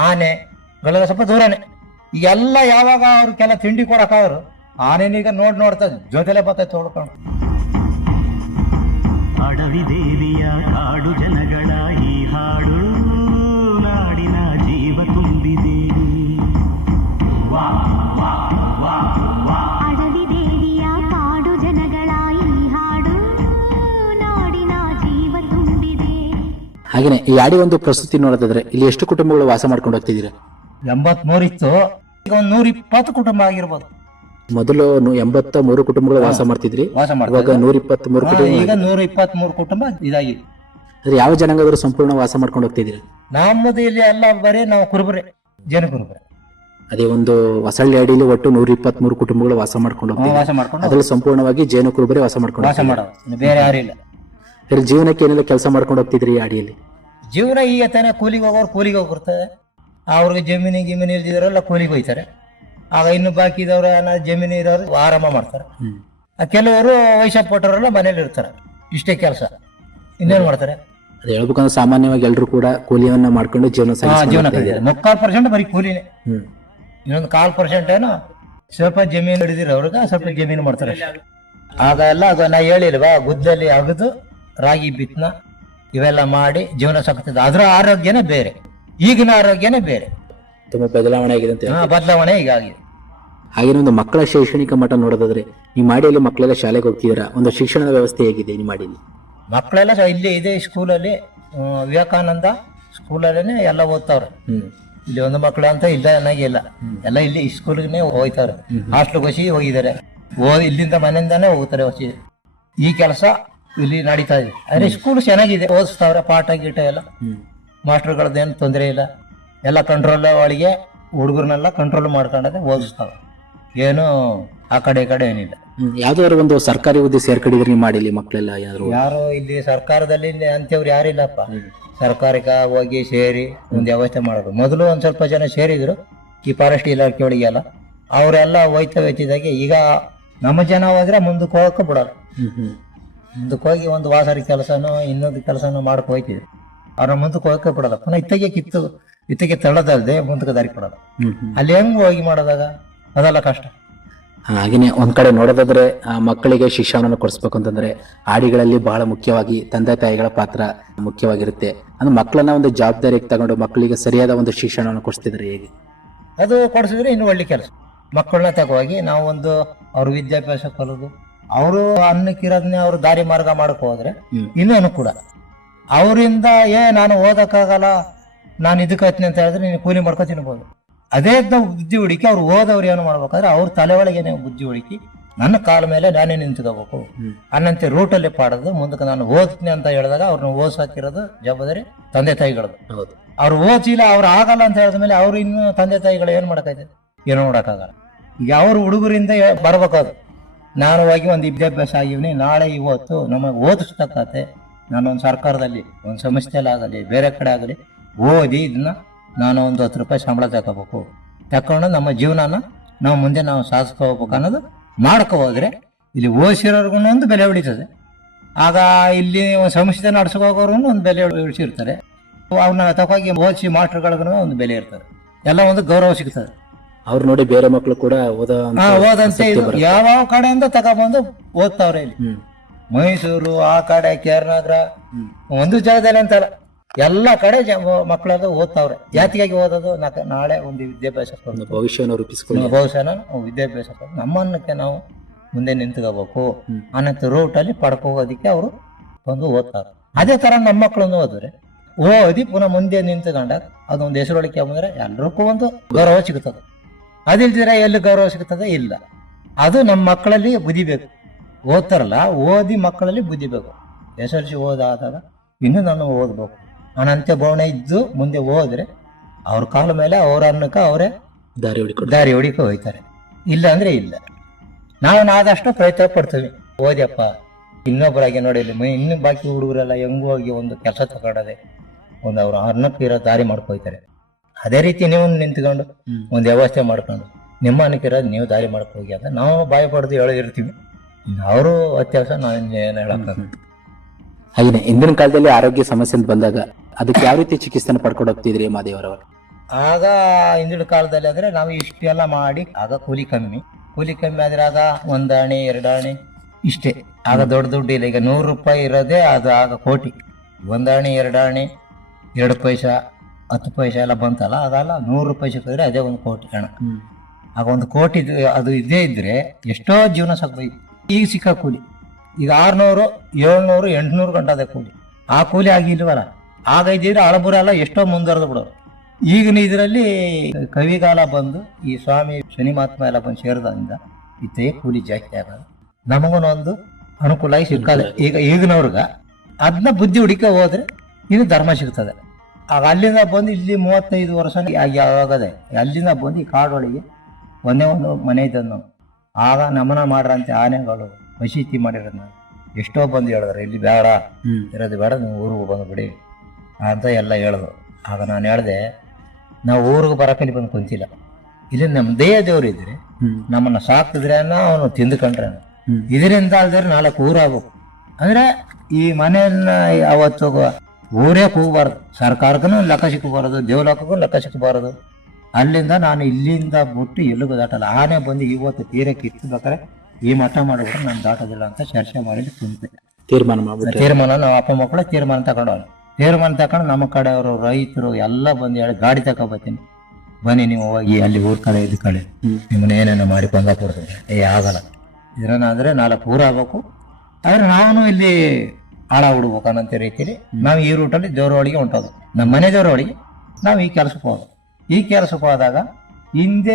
ಆನೆಗಳೆಲ್ಲ ಸ್ವಲ್ಪ ದೂರನೇ. ಈಗೆಲ್ಲ ಯಾವಾಗ ಅವ್ರಿಗೆಲ್ಲ ತಿಂಡಿ ಕೊಡಕ್ಕಾದ್ರು ಆನೆನೀಗ ನೋಡ್ತಾ ಜೊತೆಲೆ ಬರ್ತೈತೆ ತೊಳ್ಕೊಂಡು. ಅಡವಿ ದೇವಿಯ ಕಾಡು ಜನಗಳ ಈ ಹಾಡು ನಾಡಿನ ಜೀವ ತುಂಬಿದೆ. ಅಡವಿ ದೇವಿಯ ಕಾಡು ಜನಗಳ ಈ ಹಾಡು ನಾಡಿನ ಜೀವ ತುಂಬಿದೆ. ಹಾಗೇನೆ ಈ ಆಡಿ ಒಂದು ಪ್ರಸ್ತುತಿ ನೋಡೋದಾದ್ರೆ ಇಲ್ಲಿ ಎಷ್ಟು ಕುಟುಂಬಗಳು ವಾಸ ಮಾಡ್ಕೊಂಡು ಹೋಗ್ತಿದ್ದೀರಾ? 83 ಇತ್ತು, ಈಗ ಒಂದು 120 ಕುಟುಂಬ ಆಗಿರ್ಬೋದು. ಮೊದಲು 83 ಕುಟುಂಬಗಳು ವಾಸ ಮಾಡ್ತಿದ್ರಿ, ಇವಾಗ 123 ಕುಟುಂಬ. ಈಗ 123 ಕುಟುಂಬ ಇದಾಗಿದೆ. ಅಂದ್ರೆ ಯಾವ ಜನಾಂಗದವರು ಸಂಪೂರ್ಣ ವಾಸ ಮಾಡ್ಕೊಂಡು ಹೋಗ್ತಿದ್ದೀರಾ? ನಮ್ಮದು ಇಲ್ಲಿ ಎಲ್ಲ ಬರೀ ನಾವು ಕುರುಬರೆ, ಜನ ಕುರುಬರೆ. ಅದೇ ಒಂದು ಹೊಸಳ್ಳಿ ಅಡಿಯಲ್ಲಿ ಒಟ್ಟು 123 ಕುಟುಂಬಗಳು ವಾಸ ಮಾಡ್ಕೊಂಡು ವಾಸ ಹೋಗ್ತಿದ್ದಾರೆ. ಮಾಡ್ಕೊಂಡು ಅದ್ರಲ್ಲಿ ಸಂಪೂರ್ಣವಾಗಿ ಜೇನು ಕುರುಬರೇ ವಾಸ ಮಾಡ್ಕೊಂಡು ವಾಸ ಮಾಡೋದು, ಬೇರೆ ಯಾರು ಇಲ್ಲ. ಹೋಗ್ತಿದ್ದಾರೆ. ಜೀವನಕ್ಕೆ ಏನೆಲ್ಲ ಕೆಲಸ ಮಾಡ್ಕೊಂಡು ಹೋಗ್ತಿದ್ರಿ ಈ ಅಡಿಯಲ್ಲಿ? ಜೀವನ ಈಗ ತಾನೇ ಕೂಲಿಗೆ ಹೋಗೋರು ಕೂಲಿಗೆ ಹೋಗಿರ್ತದೆ. ಅವ್ರಿಗೆ ಜಮೀನು ಇಲ್ದಿದ್ರೆಲ್ಲ ಕೂಲಿಗೆ ಹೋಯ್ತಾರೆ. ಆಗ ಇನ್ನು ಬಾಕಿ ಇದ್ದವ್ರು ಜಮೀನು ಇರೋರು ಆರಾಮ ಮಾಡ್ತಾರೆ. ಕೆಲವರು ವಯಸ್ಸಪ್ಪಟ್ಟವರೆಲ್ಲ ಮನೇಲಿ ಇರ್ತಾರೆ, ಇಷ್ಟೇ ಕೆಲಸ, ಇನ್ನೇನ್ ಮಾಡ್ತಾರೆ? ಅದು ಹೇಳ್ಬೇಕಂದ್ರೆ ಸಾಮಾನ್ಯವಾಗಿ ಎಲ್ಲರೂ ಕೂಡ ಕೂಲಿಯನ್ನ ಮಾಡ್ಕೊಂಡು ಜೀವನ ಜೀವನ 3/4% ಬರೀ ಕೂಲಿನೇ. ಇನ್ನೊಂದು 1/4% ಏನೋ ಸ್ವಲ್ಪ ಜಮೀನು ಹಿಡಿದಿರ ಅವ್ರಿಗೆ ಸ್ವಲ್ಪ ಜಮೀನು ಮಾಡ್ತಾರೆ. ಆಗ ಎಲ್ಲ ಅದು ನಾ ಹೇಳಿಲ್ವಾ, ಗುದ್ದಲಿ ಅಗದು ರಾಗಿ ಬಿತ್ತನ ಇವೆಲ್ಲ ಮಾಡಿ ಜೀವನ ಸಾಕ್ತದೆ. ಅದ್ರ ಆರೋಗ್ಯನೇ ಬೇರೆ, ಈಗಿನ ಆರೋಗ್ಯನೇ ಬೇರೆ, ತುಂಬಾ ಬದಲಾವಣೆ ಆಗಿದೆ ಅಂತ. ಬದಲಾವಣೆ ಈಗ ಆಗಿದೆ. ಹಾಗೆ ಒಂದು ಮಕ್ಕಳ ಶೈಕ್ಷಣಿಕ ಮಟ್ಟ ನೋಡೋದಾದ್ರೆ ಈ ಮಾಡಿಯಲ್ಲಿ ಮಕ್ಕಳೆಲ್ಲ ಶಾಲೆಗೆ ಹೋಗ್ತಿದ್ದೀರಾ, ಒಂದು ಶಿಕ್ಷಣದ ವ್ಯವಸ್ಥೆ ಹೇಗಿದೆ ಈ ಮಾಡಿಯಲ್ಲಿ? ಮಕ್ಕಳೆಲ್ಲ ಇಲ್ಲಿ ಇದೆ ಸ್ಕೂಲಲ್ಲಿ, ವಿವೇಕಾನಂದ ಸ್ಕೂಲಲ್ಲೇ ಎಲ್ಲ ಓದ್ತಾವ್ರೆ. ಇಲ್ಲಿ ಒಂದು ಮಕ್ಕಳು ಅಂತ ಇಲ್ಲ ಇಲ್ಲ, ಎಲ್ಲ ಇಲ್ಲಿ ಸ್ಕೂಲ್ಗೆ ಹೋಗ್ತಾವ್ರೆ. ಹಾಸ್ಟೆಲ್ಗೆ ಹೋಗಿದ್ದಾರೆ, ಇಲ್ಲಿಂದ ಮನೆಯಿಂದಾನೇ ಹೋಗ್ತಾರೆ. ಈ ಕೆಲಸ ಇಲ್ಲಿ ನಡೀತಾ ಇದೆ. ಆದ್ರೆ ಸ್ಕೂಲ್ ಚೆನ್ನಾಗಿದೆ, ಓದಿಸ್ತಾವ್ರೆ, ಪಾಠ ಗೀಟ ಎಲ್ಲ, ಮಾಸ್ಟರ್ಗಳದ್ದೇನು ತೊಂದರೆ ಇಲ್ಲ, ಎಲ್ಲ ಕಂಟ್ರೋಲ್ ಒಳಗೆ ಹುಡುಗರನ್ನೆಲ್ಲ ಕಂಟ್ರೋಲ್ ಮಾಡ್ಕೊಂಡದೆ ಓದಿಸ್ತಾವೆ, ಏನು ಆ ಕಡೆ ಈ ಕಡೆ ಏನಿಲ್ಲ. ಯಾವ್ದಾದ್ರು ಒಂದು ಸರ್ಕಾರಿ ಹುದ್ದೆ ಸೇರ್ಕೊಂಡಿದ್ರೆ ನೀವು ಮಾಡಿಲಿ ಮಕ್ಕಳೆಲ್ಲ ಯಾರು ಇಲ್ಲಿ ಸರ್ಕಾರದಲ್ಲಿ ಅಂತವ್ರು ಯಾರಿಲ್ಲಪ್ಪ. ಸರ್ಕಾರಕ್ಕೆ ಹೋಗಿ ಸೇರಿ ಒಂದು ವ್ಯವಸ್ಥೆ ಮಾಡೋದು. ಮೊದಲು ಒಂದ್ ಸ್ವಲ್ಪ ಜನ ಸೇರಿದ್ರು ಈ ಫಾರೆಸ್ಟ್ ಇಲಾಖೆ ಒಳಗೆ ಎಲ್ಲ, ಅವರೆಲ್ಲ ಹೋಯ್ತಿದ್ದಾಗೆ ಈಗ ನಮ್ಮ ಜನ ಹೋದ್ರೆ ಮುಂದಕ್ಕೆ ಹೋಗಕ್ಕೆ ಬಿಡಲ್ಲ. ಮುಂದಕ್ಕೆ ಹೋಗಿ ಒಂದು ವಾಸರಿ ಕೆಲಸನೋ ಇನ್ನೊಂದು ಕೆಲಸನೋ ಮಾಡಕ್ ಹೋಯ್ತಿದ್ರು, ಅವ್ರ ಮುಂದಕ್ಕೆ ಹೋಗಕ್ಕೆ ಬಿಡಲ್ಲ. ಪುನಃ ಇತ್ತಿಗೆ ತಳ್ಳದಲ್ದೆ ಮುಂದಕ್ಕೆ ದಾರಿ ಕೊಡಲ್ಲ. ಅಲ್ಲಿ ಹೆಂಗ್ ಹೋಗಿ ಮಾಡೋದಾಗ ಅದೆಲ್ಲ ಕಷ್ಟ. ಹಾಗೇನೆ ಒಂದ್ ಕಡೆ ನೋಡೋದಾದ್ರೆ ಮಕ್ಕಳಿಗೆ ಶಿಕ್ಷಣವನ್ನು ಕೊಡಿಸ್ಬೇಕು ಅಂತಂದ್ರೆ ಆಡಿಗಳಲ್ಲಿ ಬಹಳ ಮುಖ್ಯವಾಗಿ ತಂದೆ ತಾಯಿಗಳ ಪಾತ್ರ ಮುಖ್ಯವಾಗಿರುತ್ತೆ. ಅಂದ್ರೆ ಮಕ್ಕಳನ್ನ ಒಂದು ಜವಾಬ್ದಾರಿಗೆ ತಗೊಂಡು ಮಕ್ಕಳಿಗೆ ಸರಿಯಾದ ಒಂದು ಶಿಕ್ಷಣವನ್ನು ಕೊಡಿಸ್ತಿದ್ರೆ ಹೇಗೆ? ಅದು ಕೊಡಿಸಿದ್ರೆ ಇನ್ನು ಒಳ್ಳೆ ಕೆಲಸ. ಮಕ್ಕಳನ್ನ ತಗೋಗಿ ನಾವು ಒಂದು ಅವ್ರ ವಿದ್ಯಾಭ್ಯಾಸ ಕಲಿದು ಅವರು ಅನ್ನಕ್ಕಿರೋದನ್ನೇ ಅವ್ರು ದಾರಿ ಮಾರ್ಗ ಮಾಡಕ್ ಹೋದ್ರೆ ಇನ್ನೂ ಅನುಕೂಲ. ಅವರಿಂದ ನಾನು ಓದಕ್ಕಾಗಲ್ಲ, ನಾನು ಇದಕ್ಕೆ ಹತ್ತೀನಿ ಅಂತ ಹೇಳಿದ್ರೆ ನೀನು ಕೂಲಿ ಮಾಡ್ಕೊ ತಿನ್ಬೋದು. ಅದೇ ಬುದ್ಧಿ ಹುಡುಕಿ ಅವ್ರು ಓದವ್ರು ಏನು ಮಾಡ್ಬೇಕಾದ್ರೆ ಅವ್ರ ತಲೆ ಒಳಗೇನೆ ಬುದ್ಧಿ ಹುಡುಕಿ ನನ್ನ ಕಾಲ ಮೇಲೆ ನಾನೇ ನಿಂತ್ಕೋಬೇಕು ಅನ್ನಂತೆ ರೂಟಲ್ಲಿ ಪಾಡೋದು. ಮುಂದಕ್ಕೆ ನಾನು ಓದ್ತೀನಿ ಅಂತ ಹೇಳಿದಾಗ ಅವ್ರನ್ನ ಓದ್ಸಾಕಿರೋದು ಜವಾಬ್ದಾರಿ ತಂದೆ ತಾಯಿಗಳದ್ದು. ಅವ್ರು ಓದಿಲ್ಲ, ಅವ್ರು ಆಗಲ್ಲ ಅಂತ ಹೇಳಿದ್ಮೇಲೆ ಅವ್ರು ಇನ್ನು ತಂದೆ ತಾಯಿಗಳು ಏನ್ ಮಾಡಕೈತೆ, ಏನೋ ನೋಡಕ್ಕಾಗಲ್ಲ. ಈಗ ಅವ್ರು ಹುಡುಗರಿಂದ ಬರ್ಬೇಕದು, ನಾನು ಹೋಗಿ ಒಂದು ವಿದ್ಯಾಭ್ಯಾಸ ಆಗಿವ್ನಿ, ನಾಳೆ ಇವತ್ತು ನಮಗೆ ಓದಿಸ್ತಕ್ಕತೆ ನಾನೊಂದು ಸರ್ಕಾರದಲ್ಲಿ ಒಂದು ಸಂಸ್ಥೆಯಲ್ಲಿ ಆಗಲಿ ಬೇರೆ ಕಡೆ ಆಗಲಿ ಓದಿ ಇದನ್ನ ನಾನು ಒಂದು 10 ರೂಪಾಯಿ ಸಂಬಳ ತಗೋಬೇಕು, ತಕೊಂಡು ನಮ್ಮ ಜೀವನನ ನಾವು ಮುಂದೆ ನಾವು ಸಾಧಿಸ್ಕೋಬೇಕು ಅನ್ನೋದು ಮಾಡ್ಕೊ ಹೋದ್ರೆ ಇಲ್ಲಿ ಓದಿಸಿರೋರ್ಗು ಒಂದು ಬೆಲೆ ಉಳಿತದೆ. ಆಗ ಇಲ್ಲಿ ಒಂದು ಸಂಸ್ಥೆ ನಡ್ಸ್ಕೋಗೋರು ಒಂದು ಬೆಲೆ ಉಳಿಸಿರ್ತಾರೆ, ಅವ್ರನ್ನ ತಗೋಗಿ ಓದಿಸಿ ಮಾಸ್ಟರ್ಗಳಿಗೂ ಒಂದು ಬೆಲೆ ಇರ್ತದೆ, ಎಲ್ಲ ಒಂದು ಗೌರವ ಸಿಗ್ತದೆ. ಅವ್ರು ನೋಡಿ ಬೇರೆ ಮಕ್ಕಳು ಕೂಡ ಓದಂತೆ ಯಾವ ಕಡೆಯಿಂದ ತಗೊಬಂದು ಓದ್ತಾವ್ರೆ. ಇಲ್ಲಿ ಮೈಸೂರು ಆ ಕಡೆ ಕೇರನಗರ ಒಂದು ಜಾಗದಲ್ಲಿ ಅಂತಲ್ಲ, ಎಲ್ಲ ಕಡೆ ಮಕ್ಕಳಾಗ ಓದ್ತಾವ್ರೆ. ಜಾತಿಯಾಗಿ ಓದೋದು ನಾಳೆ ಒಂದು ವಿದ್ಯಾಭ್ಯಾಸ ಭವಿಷ್ಯನ ರೂಪಿಸ್ಕೊಂಡು ಭವಿಷ್ಯನ ವಿದ್ಯಾಭ್ಯಾಸ ನಮ್ಮನ್ನಕ್ಕೆ ನಾವು ಮುಂದೆ ನಿಂತ್ಕೋಬೇಕು ಅನ್ನೋ ರೂಟಲ್ಲಿ ಪಡ್ಕೋಗೋದಿಕ್ಕೆ ಅವರು ಒಂದು ಓದ್ತಾರೆ. ಅದೇ ತರ ನಮ್ಮ ಮಕ್ಕಳನ್ನು ಓದಿದ್ರೆ ಓದಿ ಪುನಃ ಮುಂದೆ ನಿಂತ್ಕೊಂಡಾಗ ಅದೊಂದು ಹೆಸರೊಳಿಕೆ ಬಂದ್ರೆ ಎಲ್ರಿಗೂ ಒಂದು ಗೌರವ ಸಿಗುತ್ತದೆ. ಅದಿಲ್ದಿರ ಎಲ್ಲಿ ಗೌರವ ಸಿಗುತ್ತದೆ ಇಲ್ಲ. ಅದು ನಮ್ಮ ಮಕ್ಕಳಲ್ಲಿ ಬುದ್ಧಿ ಬೇಕು. ಓದ್ತಾರಲ್ಲ, ಓದಿ ಮಕ್ಕಳಲ್ಲಿ ಬುದ್ಧಿ ಬೇಕು. SLC ಓದಾದಾಗ ಇನ್ನು ನಾನು ಓದ್ಬೇಕು ಅನಂತ್ಯ ಭಾವನೆ ಇದ್ದು ಮುಂದೆ ಹೋದ್ರೆ ಅವ್ರ ಕಾಲ ಮೇಲೆ ಅವ್ರ ಅನ್ನಕ್ಕೆ ಅವರೇ ದಾರಿ ಹೊಡಿಕ ಹೋಯ್ತಾರೆ. ಇಲ್ಲ ಅಂದ್ರೆ ಇಲ್ಲ. ನಾವು ಆದಷ್ಟು ಪ್ರಯತ್ನ ಪಡ್ತೀವಿ, ಓದ್ಯಪ್ಪ ಇನ್ನೊಬ್ಬರಾಗೆ ನೋಡಿ ಇನ್ನು ಬಾಕಿ ಹುಡುಗರೆಲ್ಲ ಹೆಂಗ್ ಹೋಗಿ ಒಂದು ಕೆಲಸ ತಗೊಂಡದೆ ಒಂದು ಅವ್ರ ಅನ್ನಕ್ಕೆ ಇರೋ ದಾರಿ ಮಾಡ್ಕೊಯ್ತಾರೆ. ಅದೇ ರೀತಿ ನೀವು ನಿಂತ್ಕೊಂಡು ಒಂದು ವ್ಯವಸ್ಥೆ ಮಾಡ್ಕೊಂಡು ನಿಮ್ಮ ಅನ್ನಕ್ಕಿರೋದು ನೀವು ದಾರಿ ಮಾಡ್ಕೊ ಹೋಗಿ ಅಂತ ನಾವು ಬಾಯಿ ಪಡೆದು ಹೇಳಿರ್ತೀವಿ. ಅವರು ಅತ್ಯವಶ್ಯ ನಾವು ಏನು ಹೇಳಕ್ಕ. ಹಾಗೆ ಇಂದಿನ ಕಾಲದಲ್ಲಿ ಆರೋಗ್ಯ ಸಮಸ್ಯೆ ಅಂತ ಬಂದಾಗ ಅದಕ್ಕೆ ಯಾವ ರೀತಿ ಚಿಕಿತ್ಸೆನ ಪಡ್ಕೊಂಡು ಹೋಗ್ತಿದ್ರಿ ಮಾದೇವರವರು? ಆಗ ಹಿಂದಿನ ಕಾಲದಲ್ಲಿ ಅಂದ್ರೆ ನಾವು ಇಷ್ಟೆಲ್ಲ ಮಾಡಿ ಆಗ ಕೂಲಿ ಕಮ್ಮಿ ಆದ್ರೆ ಆಗ 1 ಆಣೆ 2 ಆಣೆ ಇಷ್ಟೇ. ಆಗ ದೊಡ್ಡ ದುಡ್ಡು ಇಲ್ಲ. ಈಗ 100 ರೂಪಾಯಿ ಇರೋದೇ ಅದು ಆಗ ಕೋಟಿ. 1 ಆಣೆ 2 ಆಣೆ 2 ಪೈಸಾ 10 ಪೈಸಾ ಎಲ್ಲ ಬಂತಲ್ಲ, ಅದಲ್ಲ 100 ರೂಪಾಯಿ ಸಿಕ್ಕಿದ್ರೆ ಅದೇ 1 ಕೋಟಿ ಹಣ. ಆಗ 1 ಕೋಟಿ ಅದು ಇದೇ ಇದ್ರೆ ಎಷ್ಟೋ ಜೀವನ ಸಾಕ್ಬೇಕು. ಈಗ ಸಿಕ್ಕ ಕೂಲಿ ಈಗ 600 700 800 ಗಂಟೆ ಕೂಲಿ. ಆ ಕೂಲಿ ಆಗಿಲ್ವಲ್ಲ, ಆಗ ಇದ್ದಿದ್ರೆ ಹಳಬರೆಲ್ಲ ಎಷ್ಟೋ ಮುಂದುವರೆದು ಬಿಡೋರು. ಈಗಿನ ಇದರಲ್ಲಿ ಕವಿಗಾಲ ಬಂದು ಈ ಸ್ವಾಮಿ ಶನಿ ಮಹಾತ್ಮ ಎಲ್ಲ ಬಂದು ಸೇರಿದ್ರಿಂದ ಇತ್ತೇ ಕೂಲಿ ಜಾಸ್ತಿ ಆಗೋದು. ನಮಗೊಂದು ಅನುಕೂಲ ಆಗಿ ಸಿಕ್ಕದೆ. ಈಗ ಈಗಿನವ್ರಿಗ ಅದನ್ನ ಬುದ್ಧಿ ಹುಡುಕ ಹೋದ್ರೆ ಇದು ಧರ್ಮ ಸಿಗ್ತದೆ. ಆಗ ಅಲ್ಲಿಂದ ಬಂದು ಇಲ್ಲಿ 35 ವರ್ಷ ಆಗದೆ ಅಲ್ಲಿಂದ ಬಂದು ಈ ಕಾಡೊಳಗೆ ಒಂದೇ ಒಂದು ಮನೆ ಇದ್ದದ್ದು ನಾವು. ಆಗ ನಮನ ಮಾಡ್ರಂತೆ ಆನೆಗಳು ಮಸೀತಿ ಮಾಡಿರೋದು ನಾವು ಎಷ್ಟೋ ಬಂದು ಹೇಳಿದ್ರು, ಇಲ್ಲಿ ಬೇಡ ಇರೋದು ಬೇಡ, ನೀವು ಊರಿಗೆ ಬಂದು ಬಿಡಿ ಅಂತ ಎಲ್ಲ ಹೇಳಿದ್ರು. ಆಗ ನಾನು ಹೇಳಿದೆ, ನಾವು ಊರಿಗೆ ಬರಕಲ್ಲಿ ಬಂದು ಕುಂತಿಲ್ಲ, ಇಲ್ಲಿ ನಮ್ಮ ದೇವರು ಇದ್ರೆ ನಮ್ಮನ್ನ ಸಾಕ್ತಿದ್ರೆ ಅವನು ತಿಂದುಕೊಂಡ್ರೆ ಇದರಿಂದ ಅಲ್ದ್ರೆ 4 ಊರಾಗಬೇಕು. ಅಂದ್ರೆ ಈ ಮನೆಯನ್ನ ಅವತ್ತು ಊರೇ ಕೂಗಬಾರ್ದು, ಸರ್ಕಾರಕ್ಕೂ ಲೆಕ್ಕ ಸಿಕ್ಕಬಾರದು, ದೇವಲೋಕಕ್ಕೂ ಲೆಕ್ಕ ಸಿಕ್ಕಬಾರದು. ಅಲ್ಲಿಂದ ನಾನು ಇಲ್ಲಿಂದ ಬಿಟ್ಟು ಎಲ್ಲಿಗೂ ದಾಟಲ್ಲ. ಆನೆ ಬಂದು ಇವತ್ತು ತೀರಕ್ಕೆ ಇರ್ಬೇಕಾದ್ರೆ ಈ ಮಠ ಮಾಡಿಬಿಟ್ರೆ ನಾನು ದಾಟೋದಿಲ್ಲ ಅಂತ ಚರ್ಚೆ ಮಾಡಿ ತೀರ್ಮಾನ ನಾವು ಅಪ್ಪ ಮಕ್ಕಳು ತೀರ್ಮಾನ ತಗೊಂಡವ್ರು. ತೀರ್ಮಾನ ತಗೊಂಡು ನಮ್ಮ ಕಡೆ ಅವರು ರೈತರು ಎಲ್ಲ ಬಂದು ಹೇಳಿ ಗಾಡಿ ತಗೊಬತ್ತೀನಿ, ಬನ್ನಿ ನೀವು ಹೋಗಿ ಅಲ್ಲಿ ಊರ್ ಕಡೆ ಇದ್ ಕಡೆ ನಿಮ್ಮನ್ನ ಏನೇನೋ ಮಾಡಿ ಬಂದ ಕೊಡ್ತೀನಿ. ಆಗಲ್ಲ, ಇದ್ರನಾದ್ರೆ 4 ಊರು ಆಗ್ಬೇಕು. ಆದ್ರೆ ನಾನು ಇಲ್ಲಿ ಆಳ ಹುಡ್ಬೇಕು ಅನ್ನೋಂಥ ರೀತಿಯಲ್ಲಿ ನಾವು ಈ ರೂಟಲ್ಲಿ ದೇವರೊಳಗೆ ಹೊಂಟೋದು. ನಮ್ಮ ಮನೆ ದೇವರೊಳಗೆ ನಾವು ಈ ಕೆಲಸಕ್ಕೆ ಹೋಗೋದು. ಈ ಕೆಲಸಕ್ಕೆ ಹೋದಾಗ ಹಿಂದೆ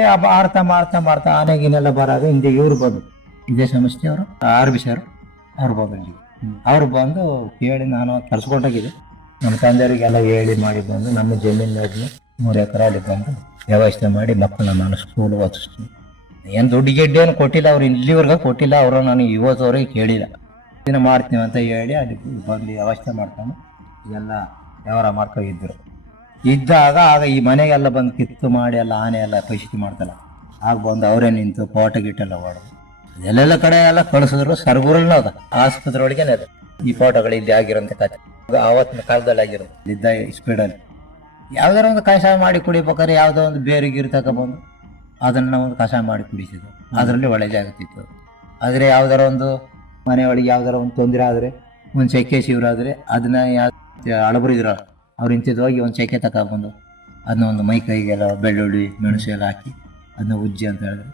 ಮಾಡ್ತಾ ಆನೆಗಿನೆಲ್ಲ ಬರಾಗ ಹಿಂದೆ ಇವ್ರು ಬಂದು ಇದೇ ಸಂಸ್ಥೆಯವರು RBC ಅವರು ಅವ್ರು ಬಂದಿಲ್ಲಿ ಅವ್ರು ಬಂದು ಕೇಳಿ ನಾನು ಕೆಲ್ಸಕೊಂಡೋಗಿದೆ ನಮ್ಮ ತಂದೆಯವರಿಗೆಲ್ಲ ಹೇಳಿ ಮಾಡಿ ಬಂದು ನಮ್ಮ ಜಮೀನಲ್ಲಿ 3 ಎಕರೆ ಅಲ್ಲಿ ಬಂದು ವ್ಯವಸ್ಥೆ ಮಾಡಿ ಮಕ್ಕಳನ್ನ ನಾನು ಸ್ಕೂಲ್ ಓದಿಸ್ತೀನಿ. ಏನು ದುಡ್ಡು ಗೆಡ್ಡೆಯನ್ನು ಕೊಟ್ಟಿಲ್ಲ, ಅವ್ರು ಇಲ್ಲಿವರೆಗೂ ಕೊಟ್ಟಿಲ್ಲ, ಅವರು ನಾನು ಇವತ್ತವರೆಗೆ ಕೇಳಿಲ್ಲ. ದಿನ ಮಾಡ್ತೀವಿ ಅಂತ ಹೇಳಿ ಅಲ್ಲಿ ಬಂದು ವ್ಯವಸ್ಥೆ ಮಾಡ್ಕೊಂಡು ಎಲ್ಲ ವ್ಯವಹಾರ ಮಾಡ್ಕೊಂಡಿದ್ದರು. ಇದ್ದಾಗ ಆಗ ಈ ಮನೆಗೆಲ್ಲ ಬಂದು ಕಿತ್ತು ಮಾಡಿ ಎಲ್ಲ ಆನೆ ಎಲ್ಲ ಪರಿಸ್ಥಿತಿ ಮಾಡ್ತಲ್ಲ, ಆಗ ಬಂದು ಅವರೇ ನಿಂತು ಫೋಟೋ ಗಿಟ್ಟೆಲ್ಲ ಹೊಡೆದು ಎಲ್ಲೆಲ್ಲ ಕಡೆ ಎಲ್ಲ ಕಳಿಸಿದ್ರು. ಸರ್ಗೂರಲ್ಲೂ ಅದ ಆಸ್ಪತ್ರೆ ಒಳಗೇನೆ ಅದ ಈ ಫೋಟೋಗಳು ಇಲ್ಲಿ ಆಗಿರೋಂಥ ಕಥೆ. ಆವತ್ತಿನ ಕಾಲದಲ್ಲಿ ಆಗಿರೋದು ಇದ್ದ ಸ್ಪೀಡಲ್ಲಿ ಯಾವ್ದಾರ ಒಂದು ಕಷಾಯ ಮಾಡಿ ಕುಡಿಬೇಕಾದ್ರೆ ಯಾವುದೋ ಒಂದು ಬೇರೆ ಗೀರು ತಗೊಬಂದು ಅದನ್ನು ಒಂದು ಕಷಾಯ ಮಾಡಿ ಕುಡಿಸಿದ್ರು. ಅದರಲ್ಲಿ ಒಳ್ಳೆದಾಗುತ್ತಿತ್ತು. ಆದರೆ ಯಾವ್ದಾರ ಒಂದು ಮನೆಯೊಳಗೆ ಯಾವ್ದಾರ ಒಂದು ತೊಂದರೆ ಆದರೆ ಒಂದು ಸೆಕೆ ಶಿವರಾದರೆ ಅದನ್ನ ಹಳಬರಿದ್ರಲ್ಲ ಅವ್ರು ಇಂಥದ್ದು ಹೋಗಿ ಒಂದು ಸೆಕೆ ತಗೊಬಂದು ಅದನ್ನ ಒಂದು ಮೈ ಕೈಗೆಲ್ಲ ಬೆಳ್ಳುಳ್ಳಿ ಮೆಣಸು ಎಲ್ಲ ಹಾಕಿ ಅದನ್ನ ಉಜ್ಜಿ ಅಂತ ಹೇಳಿದ್ರೆ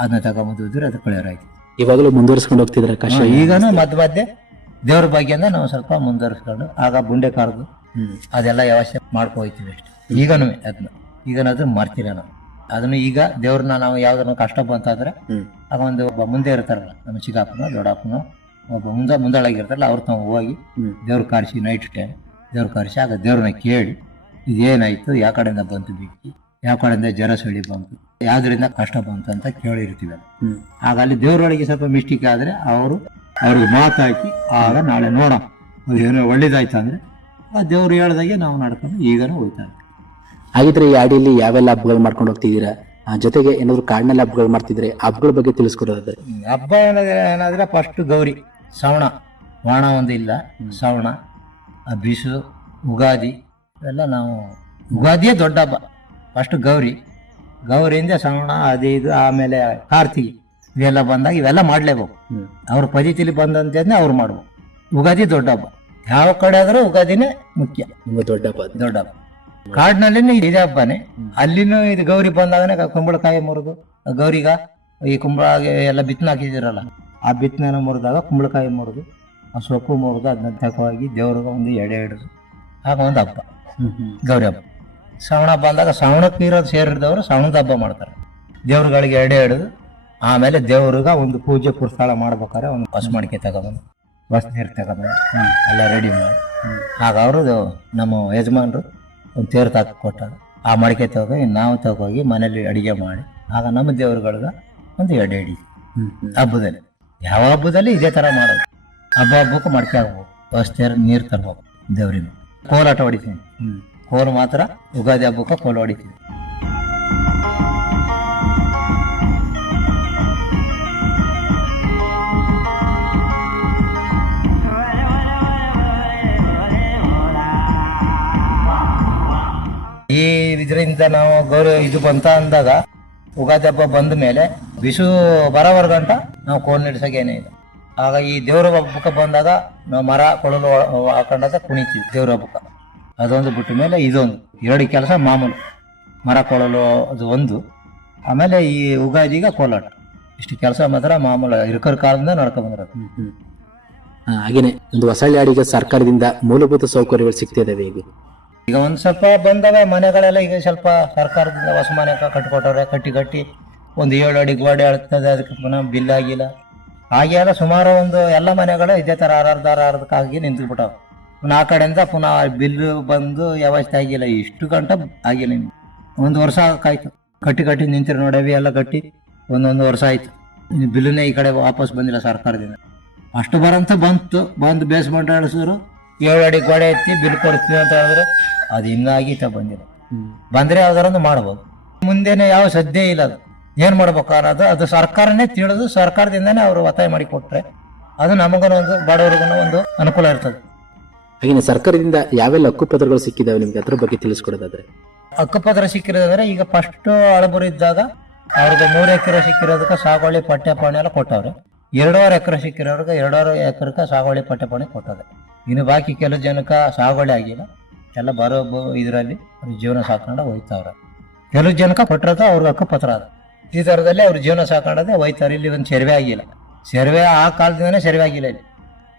ಅದನ್ನ ತಗೊಂಬಂದು ಉಜ್ಜಿದ್ರೆ ಅದು ಕ್ಲಿಯರ್ ಆಯ್ತು. ಇವಾಗಲೂ ಮುಂದುವರಿಸ್ಕೊಂಡು ಹೋಗ್ತಿದ್ರೆ ಕಷಾಯ? ಈಗನೂ ಮಧ್ಯೆ ದೇವ್ರ ಬಗ್ಗೆಯಿಂದ ನಾವು ಸ್ವಲ್ಪ ಮುಂದುವರಿಸ್ಕೊಂಡು ಆಗ ಬುಂಡೆ ಕಾರ್ದು ಅದೆಲ್ಲ ವ್ಯವಸ್ಥೆ ಮಾಡ್ಕೊ ಹೋಗ್ತೀವಿ ಅಷ್ಟೇ. ಈಗನೂ ಅದನ್ನ ಮರ್ತಿಲ್ಲ ನಾವು ಅದನ್ನು. ಈಗ ದೇವ್ರನ್ನ ನಾವು ಯಾವ್ದನ್ನ ಕಷ್ಟ ಬಂತಾದ್ರೆ ಆಗ ಒಂದು ಒಬ್ಬ ಮುಂದೆ ಇರ್ತಾರಲ್ಲ ನಮ್ಮ ಚಿಕ್ಕಪ್ಪನ ದೊಡ್ಡಪ್ಪನ ಒಬ್ಬ ಮುಂದಾಳಾಗಿರ್ತಾರಲ್ಲ ಅವ್ರು ತಾವು ಹೋಗಿ ದೇವ್ರ ಕಾರಿಸಿ ನೈಟ್ ಟೈಮ್ ದೇವ್ರ ಕಾರಿಸಿ ಆಗ ದೇವ್ರನ್ನ ಕೇಳಿ ಇದೇನಾಯ್ತು, ಯಾವ ಕಡೆಯಿಂದ ಬಂತು ಬಿಕ್ಕಿ, ಯಾವ ಕಡೆಯಿಂದ ಜರ ಸಳಿ ಬಂತು, ಯಾವ್ದ್ರಿಂದ ಕಷ್ಟ ಬಂತು ಅಂತ ಕೇಳಿರ್ತೀವಿ. ಆಗ ಅಲ್ಲಿ ದೇವ್ರೊಳಗೆ ಸ್ವಲ್ಪ ಮಿಸ್ಟೇಕ್ ಆದ್ರೆ ಅವ್ರಿಗೆ ಮಾತಾಕಿ ಆಗ ನಾಳೆ ನೋಡೋಣ ಏನೋ ಒಳ್ಳೇದಾಯ್ತು ಅಂದ್ರೆ ಆ ದೇವ್ರು ಹೇಳ್ದಾಗೆ ನಾವು ನಡ್ಕೊಂಡು ಈಗನೂ ಹೋಗ್ತಾ ಇರ್ತೀವಿ. ಹಾಗಿದ್ರೆ ಈ ಆಡಿಯಲ್ಲಿ ಯಾವೆಲ್ಲ ಹಬ್ಬಗಳು ಮಾಡ್ಕೊಂಡು ಹೋಗ್ತಿದ್ದೀರಾ? ಜೊತೆಗೆ ಏನಾದ್ರು ಕಾಡಿನಲ್ಲಿ ಹಬ್ಬಗಳು ಮಾಡ್ತಿದ್ರೆ ಹಬ್ಬಗಳ ಬಗ್ಗೆ ತಿಳಿಸ್ಕೊಡೋದಾದ್ರೆ? ಹಬ್ಬ ಏನಾದ್ರೆ ಫಸ್ಟ್ ಗೌರಿ, ಶ್ರವಣ, ವಾಣ ಒಂದು ಇಲ್ಲ, ಶ್ರವಣ, ಬಿಸು, ಉಗಾದಿ ಇವೆಲ್ಲ ನಾವು ಯುಗಾದಿಯೇ ದೊಡ್ಡ ಹಬ್ಬ. ಫಸ್ಟ್ ಗೌರಿಯಿಂದ ಶ್ರವಣ ಅದು ಇದು, ಆಮೇಲೆ ಕಾರ್ತಿಗೆ ಇವೆಲ್ಲ ಬಂದಾಗ ಇವೆಲ್ಲ ಮಾಡ್ಲೇಬೇಕು. ಅವ್ರ ಪದ್ಧತಿಲಿ ಬಂದಂತೆ ಅವ್ರು ಮಾಡ್ಬೇಕು. ಯುಗಾದಿ ದೊಡ್ಡ ಹಬ್ಬ, ಯಾವ ಕಡೆ ಆದ್ರೂ ಯುಗಾದಿನೇ ಮುಖ್ಯ, ದೊಡ್ಡ ಹಬ್ಬ. ಕಾಡಿನಲ್ಲಿನೇ ಇದೇ ಹಬ್ಬನೇ. ಅಲ್ಲಿನೂ ಇದು ಗೌರಿ ಬಂದಾಗನೇ ಕುಂಬಳಕಾಯಿ ಮುರಿದು ಗೌರಿಗ ಈ ಕುಂಬಳ ಎಲ್ಲ ಬಿತ್ತನೆ ಹಾಕಿದಿರಲ್ಲ, ಆ ಬಿತ್ತನೆ ಮುರಿದಾಗ ಕುಂಬಳಕಾಯಿ ಮುರಿದು ಆ ಸೊಪ್ಪು ಮುರಿದು ಅದನ್ನ ತಗೋಗಿ ದೇವ್ರಿಗೆ ಒಂದು ಎಡೆ ಹಿಡಿದು ಆಗ ಒಂದು ಹಬ್ಬ ಗೌರಿ ಹಬ್ಬ. ಶ್ರವಣ ಬಂದಾಗ ಶ್ರವಣಕ್ಕೆ ಇರೋದು ಸೇರಿದವರು ಶ್ರವಣದ ಹಬ್ಬ ಮಾಡ್ತಾರೆ. ದೇವ್ರುಗಳಿಗೆ ಎಡೆ ಹಿಡಿದು ಆಮೇಲೆ ದೇವ್ರಿಗೆ ಒಂದು ಪೂಜೆ ಪುರಸ್ಕಾರ ಮಾಡ್ಬೇಕಾದ್ರೆ ಒಂದು ಹೊಸ ಮಡಿಕೆ ತಗೊಬಂದು ಹೊಸ ನೀರು ತಗೊಬಂದು ಎಲ್ಲ ರೆಡಿ ಮಾಡಿ ಆಗ ಅವರು ನಮ್ಮ ಯಜಮಾನರು ಒಂದು ತೇರು ತಾಕಿ ಕೊಟ್ಟಾಗ ಆ ಮಡಿಕೆ ತಗೋಗಿ ನಾವು ತಗೋಗಿ ಮನೇಲಿ ಅಡಿಗೆ ಮಾಡಿ ಆಗ ನಮ್ಮ ದೇವ್ರುಗಳಿಗೆ ಒಂದು ಎಡೆ ಹಿಡಿ ಹಬ್ಬದಲ್ಲಿ. ಯಾವ ಹಬ್ಬದಲ್ಲಿ ಇದೇ ಥರ ಮಾಡೋದು. ಹಬ್ಬಕ್ಕೆ ಮಡಿಕೆ ಆಗ್ಬೇಕು, ಹೊಸ ತೇರು ನೀರು ತರ್ಬೇಕು ದೇವ್ರಿಗೆ. ಕೋಲಾಟ ಹೊಡಿತೀವಿ, ಕೋಲು ಮಾತ್ರ ಯುಗಾದಿ ಹಬ್ಬಕ್ಕೆ ಕೋಲು ಹೊಡಿತೀವಿ. ಈ ಇದರಿಂದ ನಾವು ಗೌರಿ ಇದು ಬಂತ ಅಂದಾಗ ಯುಗಾದಿ ಹಬ್ಬ ಬಂದ ಮೇಲೆ ಬಿಸು ಬರೋವರ ಗಂಟ ನಾವು ಕೋಲ್ ನಡೆಸೋಕೇನೇ ಇಲ್ಲ. ಆಗ ಈ ದೇವ್ರ ಹಬ್ಬಕ್ಕೆ ಬಂದಾಗ ನಾವು ಮರ ಕೊಳಲು ಹಾಕೊಂಡಾಗ ಕುಣಿತೀವಿ ದೇವ್ರ ಹಬ್ಬಕ್ಕೆ. ಅದೊಂದು ಬಿಟ್ಟ ಮೇಲೆ ಇದೊಂದು 2 ಕೆಲಸ ಮಾಮೂಲು. ಮರ ಕೊಳಲು ಅದು ಒಂದು, ಆಮೇಲೆ ಈ ಯುಗಾದಿಗ ಕೋಲಾಟ, ಇಷ್ಟು ಕೆಲಸ ಮಾತ್ರ ಮಾಮೂಲು ಹಿರಕರ ಕಾಲದಿಂದ ನಡ್ಕೊಂಡ್ ಬಂದಿರೋದು. ಹಾಗೇನೆ ಒಂದು ಹೊಸಳ್ಳಿ ಆಡಿಗೆ ಸರ್ಕಾರದಿಂದ ಮೂಲಭೂತ ಸೌಕರ್ಯಗಳು ಸಿಗ್ತಿದಾವೆ ಈಗ ಒಂದ್ ಸ್ವಲ್ಪ ಬಂದವೆ ಮನೆಗಳೆಲ್ಲ. ಈಗ ಸ್ವಲ್ಪ ಸರ್ಕಾರದಿಂದ ಹೊಸ ಮನೆ ಕಟ್ಕೊಟ್ಟವ್ರೆ, ಕಟ್ಟಿ ಒಂದು 7 ಅಡಿ ಗೋಡೆ ಅಳ್ತದೆ, ಅದಕ್ಕೆ ಪುನಃ ಬಿಲ್ ಆಗಿಲ್ಲ. ಹಾಗೆ ಎಲ್ಲ ಸುಮಾರು ಒಂದು ಎಲ್ಲ ಮನೆಗಳು ಇದೇ ತರ ಅರ್ಧಕ್ಕಾಗಿ ನಿಂತು ಬಿಟ್ಟವು. ಪುನಃ ಆ ಕಡೆಯಿಂದ ಪುನಃ ಬಿಲ್ ಬಂದು ವ್ಯವಸ್ಥೆ ಆಗಿಲ್ಲ, ಇಷ್ಟು ಗಂಟ ಆಗಿಲ್ಲ. 1 ವರ್ಷ ಆಯ್ತು ಕಟ್ಟಿ ನಿಂತಿರು ನೋಡವಿ ಎಲ್ಲ ಕಟ್ಟಿ 1 ವರ್ಷ ಆಯ್ತು. ಇನ್ನು ಬಿಲ್ಲುನೇ ಈ ಕಡೆ ವಾಪಸ್ ಬಂದಿಲ್ಲ ಸರ್ಕಾರದಿಂದ. ಅಷ್ಟು ಬರಂತ ಬಂದು ಬೇಸ್ಮೆಂಟ್ ಅಳಿಸಿದ್ರು, 7 ಅಡಿ ಗೋಡೆ ಎತ್ತಿ ಬಿಲ್ ಕೊಡ್ತೀವಿ ಅಂತ ಹೇಳಿದ್ರೆ ಅದು ಇನ್ನಾಗೀತ ಬಂದಿಲ್ಲ. ಬಂದ್ರೆ ಯಾವ್ದಾರೊಂದು ಮಾಡ್ಬೋದು. ಮುಂದೆನೆ ಯಾವ ಸದ್ಯ ಇಲ್ಲ, ಅದು ಏನ್ ಮಾಡ್ಬೇಕು ಅನ್ನೋದು ಅದು ಸರ್ಕಾರನೇ ತಿಳಿದು ಸರ್ಕಾರದಿಂದಾನೇ ಅವರು ಒತ್ತಾಯ ಮಾಡಿ ಕೊಟ್ರೆ ಅದು ನಮಗೊಂದು ಬಡವರಿಗೂ ಒಂದು ಅನುಕೂಲ ಇರ್ತದೆ. ಹಾಗೆ ಸರ್ಕಾರದಿಂದ ಯಾವೆಲ್ಲ ಹಕ್ಕುಪತ್ರಗಳು ಸಿಕ್ಕಿದಾವೆ ನಿಮ್ಗೆ, ಅದ್ರ ಬಗ್ಗೆ ತಿಳಿಸ್ಕೊಡೋದಾದ್ರೆ? ಹಕ್ಕುಪತ್ರ ಸಿಕ್ಕಿರೋದಂದ್ರೆ ಈಗ ಫಸ್ಟ್ ಹಳಬರು ಇದ್ದಾಗ ಅವ್ರಿಗೆ 3 ಎಕರೆ ಸಿಕ್ಕಿರೋದಕ್ಕೆ ಸಾಗುವಳಿ ಪಠ್ಯಪಾಣಿ ಎಲ್ಲ ಕೊಟ್ಟವ್ರೆ. 2.5 ಎಕರೆ ಸಿಕ್ಕಿರೋರ್ಗೆ 2.5 ಎಕರೆಗೆ ಸಾಗುವಳಿ ಪಠ್ಯಪಾಣಿ ಕೊಟ್ಟದೆ. ಇನ್ನು ಬಾಕಿ ಕೆಲವು ಜನಕ್ಕೆ ಸಾಗುವಳಿ ಆಗಿಲ್ಲ, ಎಲ್ಲ ಬರೋ ಇದರಲ್ಲಿ ಜೀವನ ಸಾಕೊಂಡು ಹೋಯ್ತಾವ್ರೆ. ಕೆಲವು ಜನಕ್ಕೆ ಕೊಟ್ಟಿರೋದು ಅವ್ರಿಗೆ ಹಕ್ಕುಪತ್ರ ಅದ. ಈ ಥರದಲ್ಲಿ ಅವ್ರ ಜೀವನ ಸಾಕೊಂಡದೆ ಹೋಯ್ತಾರೆ. ಇಲ್ಲಿ ಒಂದು ಸರ್ವೆ ಆಗಿಲ್ಲ, ಸರ್ವೆ ಆ ಕಾಲದಿಂದನೇ ಸರ್ವೆ ಆಗಿಲ್ಲ ಇಲ್ಲಿ.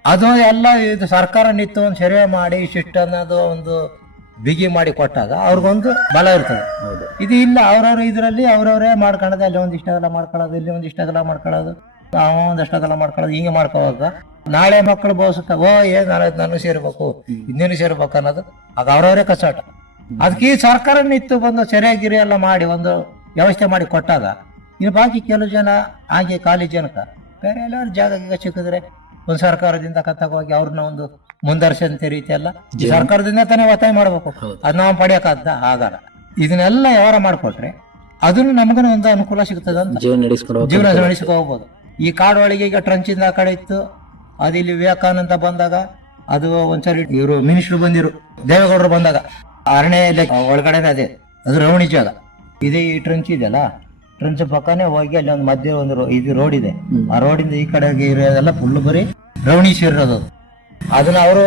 ಅದು ಎಲ್ಲ ಇದು ಸರ್ಕಾರ ನಿಂತು ಒಂದು ಸರ್ವೆ ಮಾಡಿ ಇಷ್ಟಿಷ್ಟು ಅನ್ನೋದು ಒಂದು ಬಿಗಿ ಮಾಡಿ ಕೊಟ್ಟಾಗ ಅವ್ರಿಗೊಂದು ಬಲ ಇರ್ತದೆ. ಇದು ಇಲ್ಲ, ಅವ್ರವ್ರ ಇದರಲ್ಲಿ ಅವ್ರವರೇ ಮಾಡ್ಕೊಳ್ಳೋದು. ಅಲ್ಲಿ ಒಂದಿಷ್ಟಾಗಲ್ಲ ಮಾಡ್ಕೊಳ್ಳೋದು, ಇಲ್ಲಿ ಒಂದಿಷ್ಟಾಗಲ್ಲ ಮಾಡ್ಕೊಳ್ಳೋದು. ನಾವು ಒಂದಷ್ಟೆಲ್ಲ ಮಾಡ್ಕೊಳ್ಳೋದು ಹಿಂಗೆ ಮಾಡ್ಕೋವಾಗ ನಾಳೆ ಮಕ್ಕಳು ಬಹುಸುತ್ತ ನಾಳೆ ನಾನು ಸೇರ್ಬೇಕು ಇನ್ನೇನು ಸೇರ್ಬೇಕು ಅನ್ನೋದು ಆಗ ಅವ್ರವರೇ ಕಸಾಟ. ಅದಕ್ಕೆ ಈ ಸರ್ಕಾರ ನಿಂತು ಬಂದು ಸರಿಯಾಗಿರಿ ಎಲ್ಲ ಮಾಡಿ ಒಂದು ವ್ಯವಸ್ಥೆ ಮಾಡಿ ಕೊಟ್ಟಾಗ ಇನ್ನು ಬಾಕಿ ಕೆಲವು ಜನ ಹಾಗೆ ಖಾಲಿ ಜನಕ ಬೇರೆ ಎಲ್ಲರೂ ಜಾಗ ಈಗ ಸಿಕ್ಕಿದ್ರೆ ಒಂದು ಸರ್ಕಾರದಿಂದ ಕತ್ತಗೋಗಿ ಅವ್ರನ್ನ ಒಂದು ಮುಂದರ್ಸಂತ ರೀತಿ ಎಲ್ಲ ಸರ್ಕಾರದಿಂದ ತಾನೇ ಒತ್ತಾಯ ಮಾಡ್ಬೇಕು. ಅದ್ ನಾವು ಪಡೆಯಕ್ಕಾದ ಆಗಲ್ಲ. ಇದನ್ನೆಲ್ಲ ವ್ಯವಹಾರ ಮಾಡ್ಕೊಟ್ರೆ ಅದನ್ನು ನಮಗನ ಒಂದು ಅನುಕೂಲ ಸಿಗ್ತದೆ ಅಂತ ಜೀವನ ನಡೆಸ್ಕೊ ಹೋಗ್ಬೋದು. ಈ ಕಾಡು ಒಳಗೆ ಈಗ ಟ್ರಂಚಿಂದ ಆ ಕಡೆ ಇತ್ತು, ಅದು ಇಲ್ಲಿ ವಿವೇಕಾನಂದ ಬಂದಾಗ ಅದು ಒಂದ್ಸರಿ ಇವರು ಮಿನಿಸ್ಟರ್ ಬಂದಿರು ದೇವೇಗೌಡರು ಬಂದಾಗ ಅರಣ್ಯ ಒಳಗಡೆನೆ ಅದೇ ಅದು ರವಣಿ ಜಾಗ ಇದೇ. ಈ ಟ್ರಂಚ್ ಇದೆಯಲ್ಲ, ಟ್ರಂಚ್ ಪಕ್ಕನೇ ಹೋಗಿ ಅಲ್ಲಿ ಒಂದು ಮಧ್ಯೆ ಒಂದು ಇದು ರೋಡ್ ಇದೆ. ಆ ರೋಡಿಂದ ಈ ಕಡೆಗೆ ಇರೋದೆಲ್ಲ ಫುಲ್ ಬರೀ ರವಣಿ ಸೇರಿರೋದು. ಅದನ್ನ ಅವರು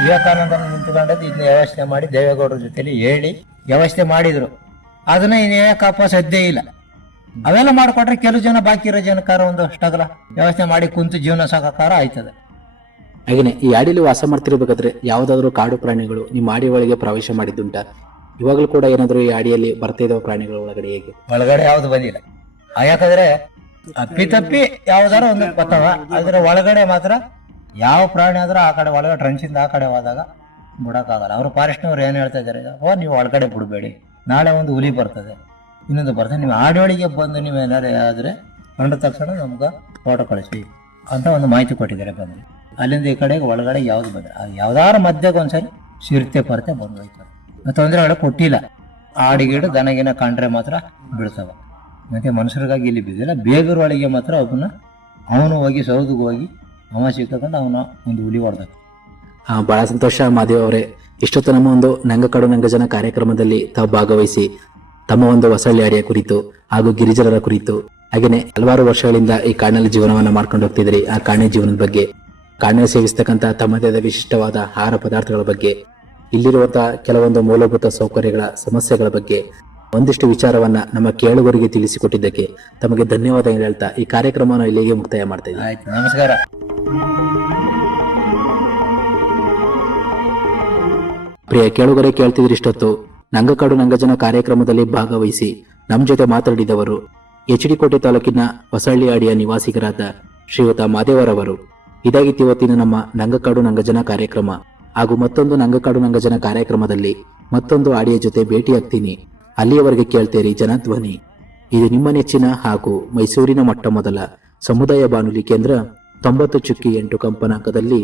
ವಿವೇಕಾನಂದ ನಿಂತ್ಕೊಂಡದ್ದು ಇದನ್ನ ವ್ಯವಸ್ಥೆ ಮಾಡಿ ದೇವೇಗೌಡರ ಜೊತೆಲಿ ಹೇಳಿ ವ್ಯವಸ್ಥೆ ಮಾಡಿದ್ರು. ಅದನ್ನ ಇನ್ನೇಕಪ್ಪ ಸದ್ಯ ಇಲ್ಲ. ಅವೆಲ್ಲ ಮಾಡ್ಕೊಟ್ರೆ ಕೆಲವು ಜನ ಬಾಕಿ ಇರೋ ಜನಕಾರ ಒಂದು ಅಷ್ಟಾಗಲ್ಲ ವ್ಯವಸ್ಥೆ ಮಾಡಿ ಕುಂತು ಜೀವನ ಸಾಕಾರ ಆಯ್ತದೆ. ಹಾಗೇನೆ ಈ ಆಡಿಲಿ ವಾಸ ಮಾಡ್ತಿರ್ಬೇಕಾದ್ರೆ ಯಾವ್ದಾದ್ರು ಕಾಡು ಪ್ರಾಣಿಗಳು ನಿಮ್ಮ ಆಡಿ ಒಳಗೆ ಪ್ರವೇಶ ಮಾಡಿದ್ದುಂಟ? ಇವಾಗಲೂ ಕೂಡ ಏನಾದ್ರು ಈ ಆಡಿಯಲ್ಲಿ ಬರ್ತಾ ಇದಾವ ಪ್ರಾಣಿಗಳ ಒಳಗಡೆ? ಹೇಗೆ ಒಳಗಡೆ ಯಾವ್ದು ಬಂದಿಲ್ಲ. ಯಾಕಂದ್ರೆ ಅಪ್ಪಿತಪ್ಪಿ ಯಾವ್ದಾರ ಒಂದು ಬರ್ತಾವ. ಅದ್ರ ಒಳಗಡೆ ಮಾತ್ರ ಯಾವ ಪ್ರಾಣಿ ಆದ್ರೂ ಆ ಕಡೆ ಒಳಗಡೆ ಟ್ರಂಚಿಂದ ಆ ಕಡೆ ಹೋದಾಗ ಬಿಡಕ್ಕಾಗಲ್ಲ. ಅವರು ಫಾರೆಸ್ಟ್ನವ್ರು ಏನ್ ಹೇಳ್ತಾ ಇದಾರೆ, ನೀವು ಒಳಗಡೆ ಬಿಡಬೇಡಿ, ನಾಳೆ ಒಂದು ಹುಲಿ ಬರ್ತದೆ, ಇನ್ನೊಂದು ಬರ್ತದೆ, ನೀವು ಆಡೋಳಿಗೆ ಬಂದು ನೀವು ಏನಾರು ಆದ್ರೆ ಕಂಡ ತಕ್ಷಣ ನಮ್ಗೆ ಫೋಟೋ ಕಳಿಸಿ ಅಂತ ಒಂದು ಮಾಹಿತಿ ಕೊಟ್ಟಿದ್ದಾರೆ. ಬಂದು ಅಲ್ಲಿಂದ ಈ ಕಡೆಗೆ ಒಳಗಡೆ ಯಾವ್ದು ಬಂದ್ರೆ ಯಾವ್ದಾರ ಮಧ್ಯಕ್ಕೆ ಒಂದ್ಸರಿ ಸಿರ್ತೆ ಪರ್ತೆ ಬಂದು ಹೋಯ್ತಾರೆ. ತೊಂದರೆ ಒಳಗೆ ಕೊಟ್ಟಿಲ್ಲ. ಆಡಿಗಿಡು ದನಗಿನ ಕಂಡ್ರೆ ಮಾತ್ರ ಬೀಳ್ತಾವ. ಮತ್ತೆ ಮನುಷ್ಯರಿಗಾಗಿ ಇಲ್ಲಿ ಬಿದ್ದಿಲ್ಲ. ಬೇಗರ ಒಳಗೆ ಮಾತ್ರ ಅವನು ಹೋಗಿ ಸೌದಿಗೆ ಹೋಗಿ ಅವ ಸಿಕ್ಕೊಂಡು ಅವನ ಒಂದು ಹುಲಿ ಹೊಡೆದ. ಬಹಳ ಸಂತೋಷ ಮಾದೇವ್ ಅವರೇ. ಇಷ್ಟೊತ್ತು ನಮ್ಮ ಒಂದು ನಂಗಕಾಡು ನಂಗಜನ ಕಾರ್ಯಕ್ರಮದಲ್ಲಿ ತಾವು ಭಾಗವಹಿಸಿ ತಮ್ಮ ಒಂದು ಹೊಸಳ್ಳಿ ಆಡಿಯ ಕುರಿತು ಹಾಗೂ ಗಿರಿಜನರ ಕುರಿತು ಹಾಗೇನೆ ಹಲವಾರು ವರ್ಷಗಳಿಂದ ಈ ಕಾಡಿನಲ್ಲಿ ಜೀವನವನ್ನ ಮಾಡ್ಕೊಂಡು ಹೋಗ್ತಿದ್ರಿ. ಆ ಕಾಡಿನ ಜೀವನದ ಬಗ್ಗೆ, ಕಾಡಿನಲ್ಲಿ ಸೇವಿಸ್ತಕ್ಕಂಥ ತಮ್ಮದೇ ಆದ ವಿಶಿಷ್ಟವಾದ ಆಹಾರ ಪದಾರ್ಥಗಳ ಬಗ್ಗೆ, ಇಲ್ಲಿರುವಂತಹ ಕೆಲವೊಂದು ಮೂಲಭೂತ ಸೌಕರ್ಯಗಳ ಸಮಸ್ಯೆಗಳ ಬಗ್ಗೆ ಒಂದಿಷ್ಟು ವಿಚಾರವನ್ನ ನಮ್ಮ ಕೇಳುಗರಿಗೆ ತಿಳಿಸಿಕೊಟ್ಟಿದ್ದಕ್ಕೆ ತಮಗೆ ಧನ್ಯವಾದ ಹೇಳ್ತಾ ಈ ಕಾರ್ಯಕ್ರಮವನ್ನು ಇಲ್ಲಿಗೆ ಮುಕ್ತಾಯ ಮಾಡ್ತಾ ಇದ್ದೀನಿ. ಆಯ್ತು, ನಮಸ್ಕಾರ. ಪ್ರಿಯ ಕೇಳುಗರೆ, ಕೇಳ್ತಿದ್ರಿ ಇಷ್ಟೊತ್ತು ನಂಗಕಾಡು ನಂಗಜನ ಕಾರ್ಯಕ್ರಮದಲ್ಲಿ ಭಾಗವಹಿಸಿ ನಮ್ಮ ಜೊತೆ ಮಾತನಾಡಿದವರು ಎಚ್.ಡಿ. ಕೋಟೆ ತಾಲೂಕಿನ ಹೊಸಳ್ಳಿ ಆಡಿಯ ನಿವಾಸಿಗರಾದ ಶ್ರೀಯುತ ಮಾದೇವರವರು. ಇದಾಗಿತ್ತು ಇವತ್ತಿನ ನಮ್ಮ ನಂಗಕಾಡು ನಂಗಜನ ಕಾರ್ಯಕ್ರಮ. ಹಾಗೂ ಮತ್ತೊಂದು ನಂಗಕಾಡು ನಂಗಜನ ಕಾರ್ಯಕ್ರಮದಲ್ಲಿ ಮತ್ತೊಂದು ಆಡಿಯ ಜೊತೆ ಭೇಟಿಯಾಗ್ತೀನಿ. ಅಲ್ಲಿಯವರೆಗೆ ಕೇಳ್ತೇರಿ ಜನಧ್ವನಿ. ಇದು ನಿಮ್ಮ ನೆಚ್ಚಿನ ಹಾಗೂ ಮೈಸೂರಿನ ಮೊಟ್ಟ ಮೊದಲ ಸಮುದಾಯ ಬಾನುಲಿ ಕೇಂದ್ರ 90.8 ಕಂಪನಾಂಕದಲ್ಲಿ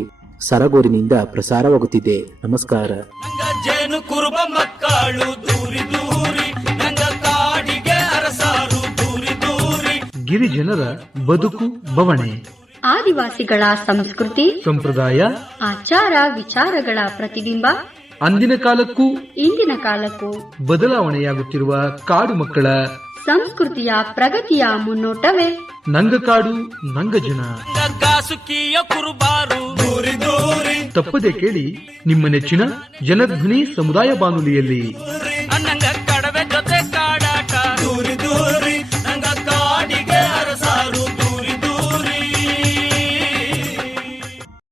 ಸರಗೂರಿನಿಂದ ಪ್ರಸಾರವಾಗುತ್ತಿದೆ. ನಮಸ್ಕಾರ. ನಂಗ ಜೇನು ಕುರುಬ ಮಕ್ಕಳು ದೂರಿ ದೂರಿ, ನಂಗ ಕಾಡಿಗೆ ಅರಸಾರು ದೂರಿ ದೂರಿ. ಗಿರಿಜನರ ಬದುಕು ಬವಣೆ, ಆದಿವಾಸಿಗಳ ಸಂಸ್ಕೃತಿ ಸಂಪ್ರದಾಯ, ಆಚಾರ ವಿಚಾರಗಳ ಪ್ರತಿಬಿಂಬ, ಅಂದಿನ ಕಾಲಕ್ಕೂ ಇಂದಿನ ಕಾಲಕ್ಕೂ ಬದಲಾವಣೆಯಾಗುತ್ತಿರುವ ಕಾಡು ಮಕ್ಕಳ ಸಂಸ್ಕೃತಿಯ ಪ್ರಗತಿಯ ಮುನ್ನೋಟವೇ ನಂಗಕಾಡು ನಂಗಜನ. ನಂಗ ಕಾಸುಕಿಯ ಕುರುಬಾರು ದೂರಿ ದೂರಿ, ತಪ್ಪದೆ ಕೇಳಿ ನಿಮ್ಮ ನೆಚ್ಚಿನ ಜನಧ್ವನಿ ಸಮುದಾಯ ಬಾನುಲಿಯಲ್ಲಿ. ಅನ್ನ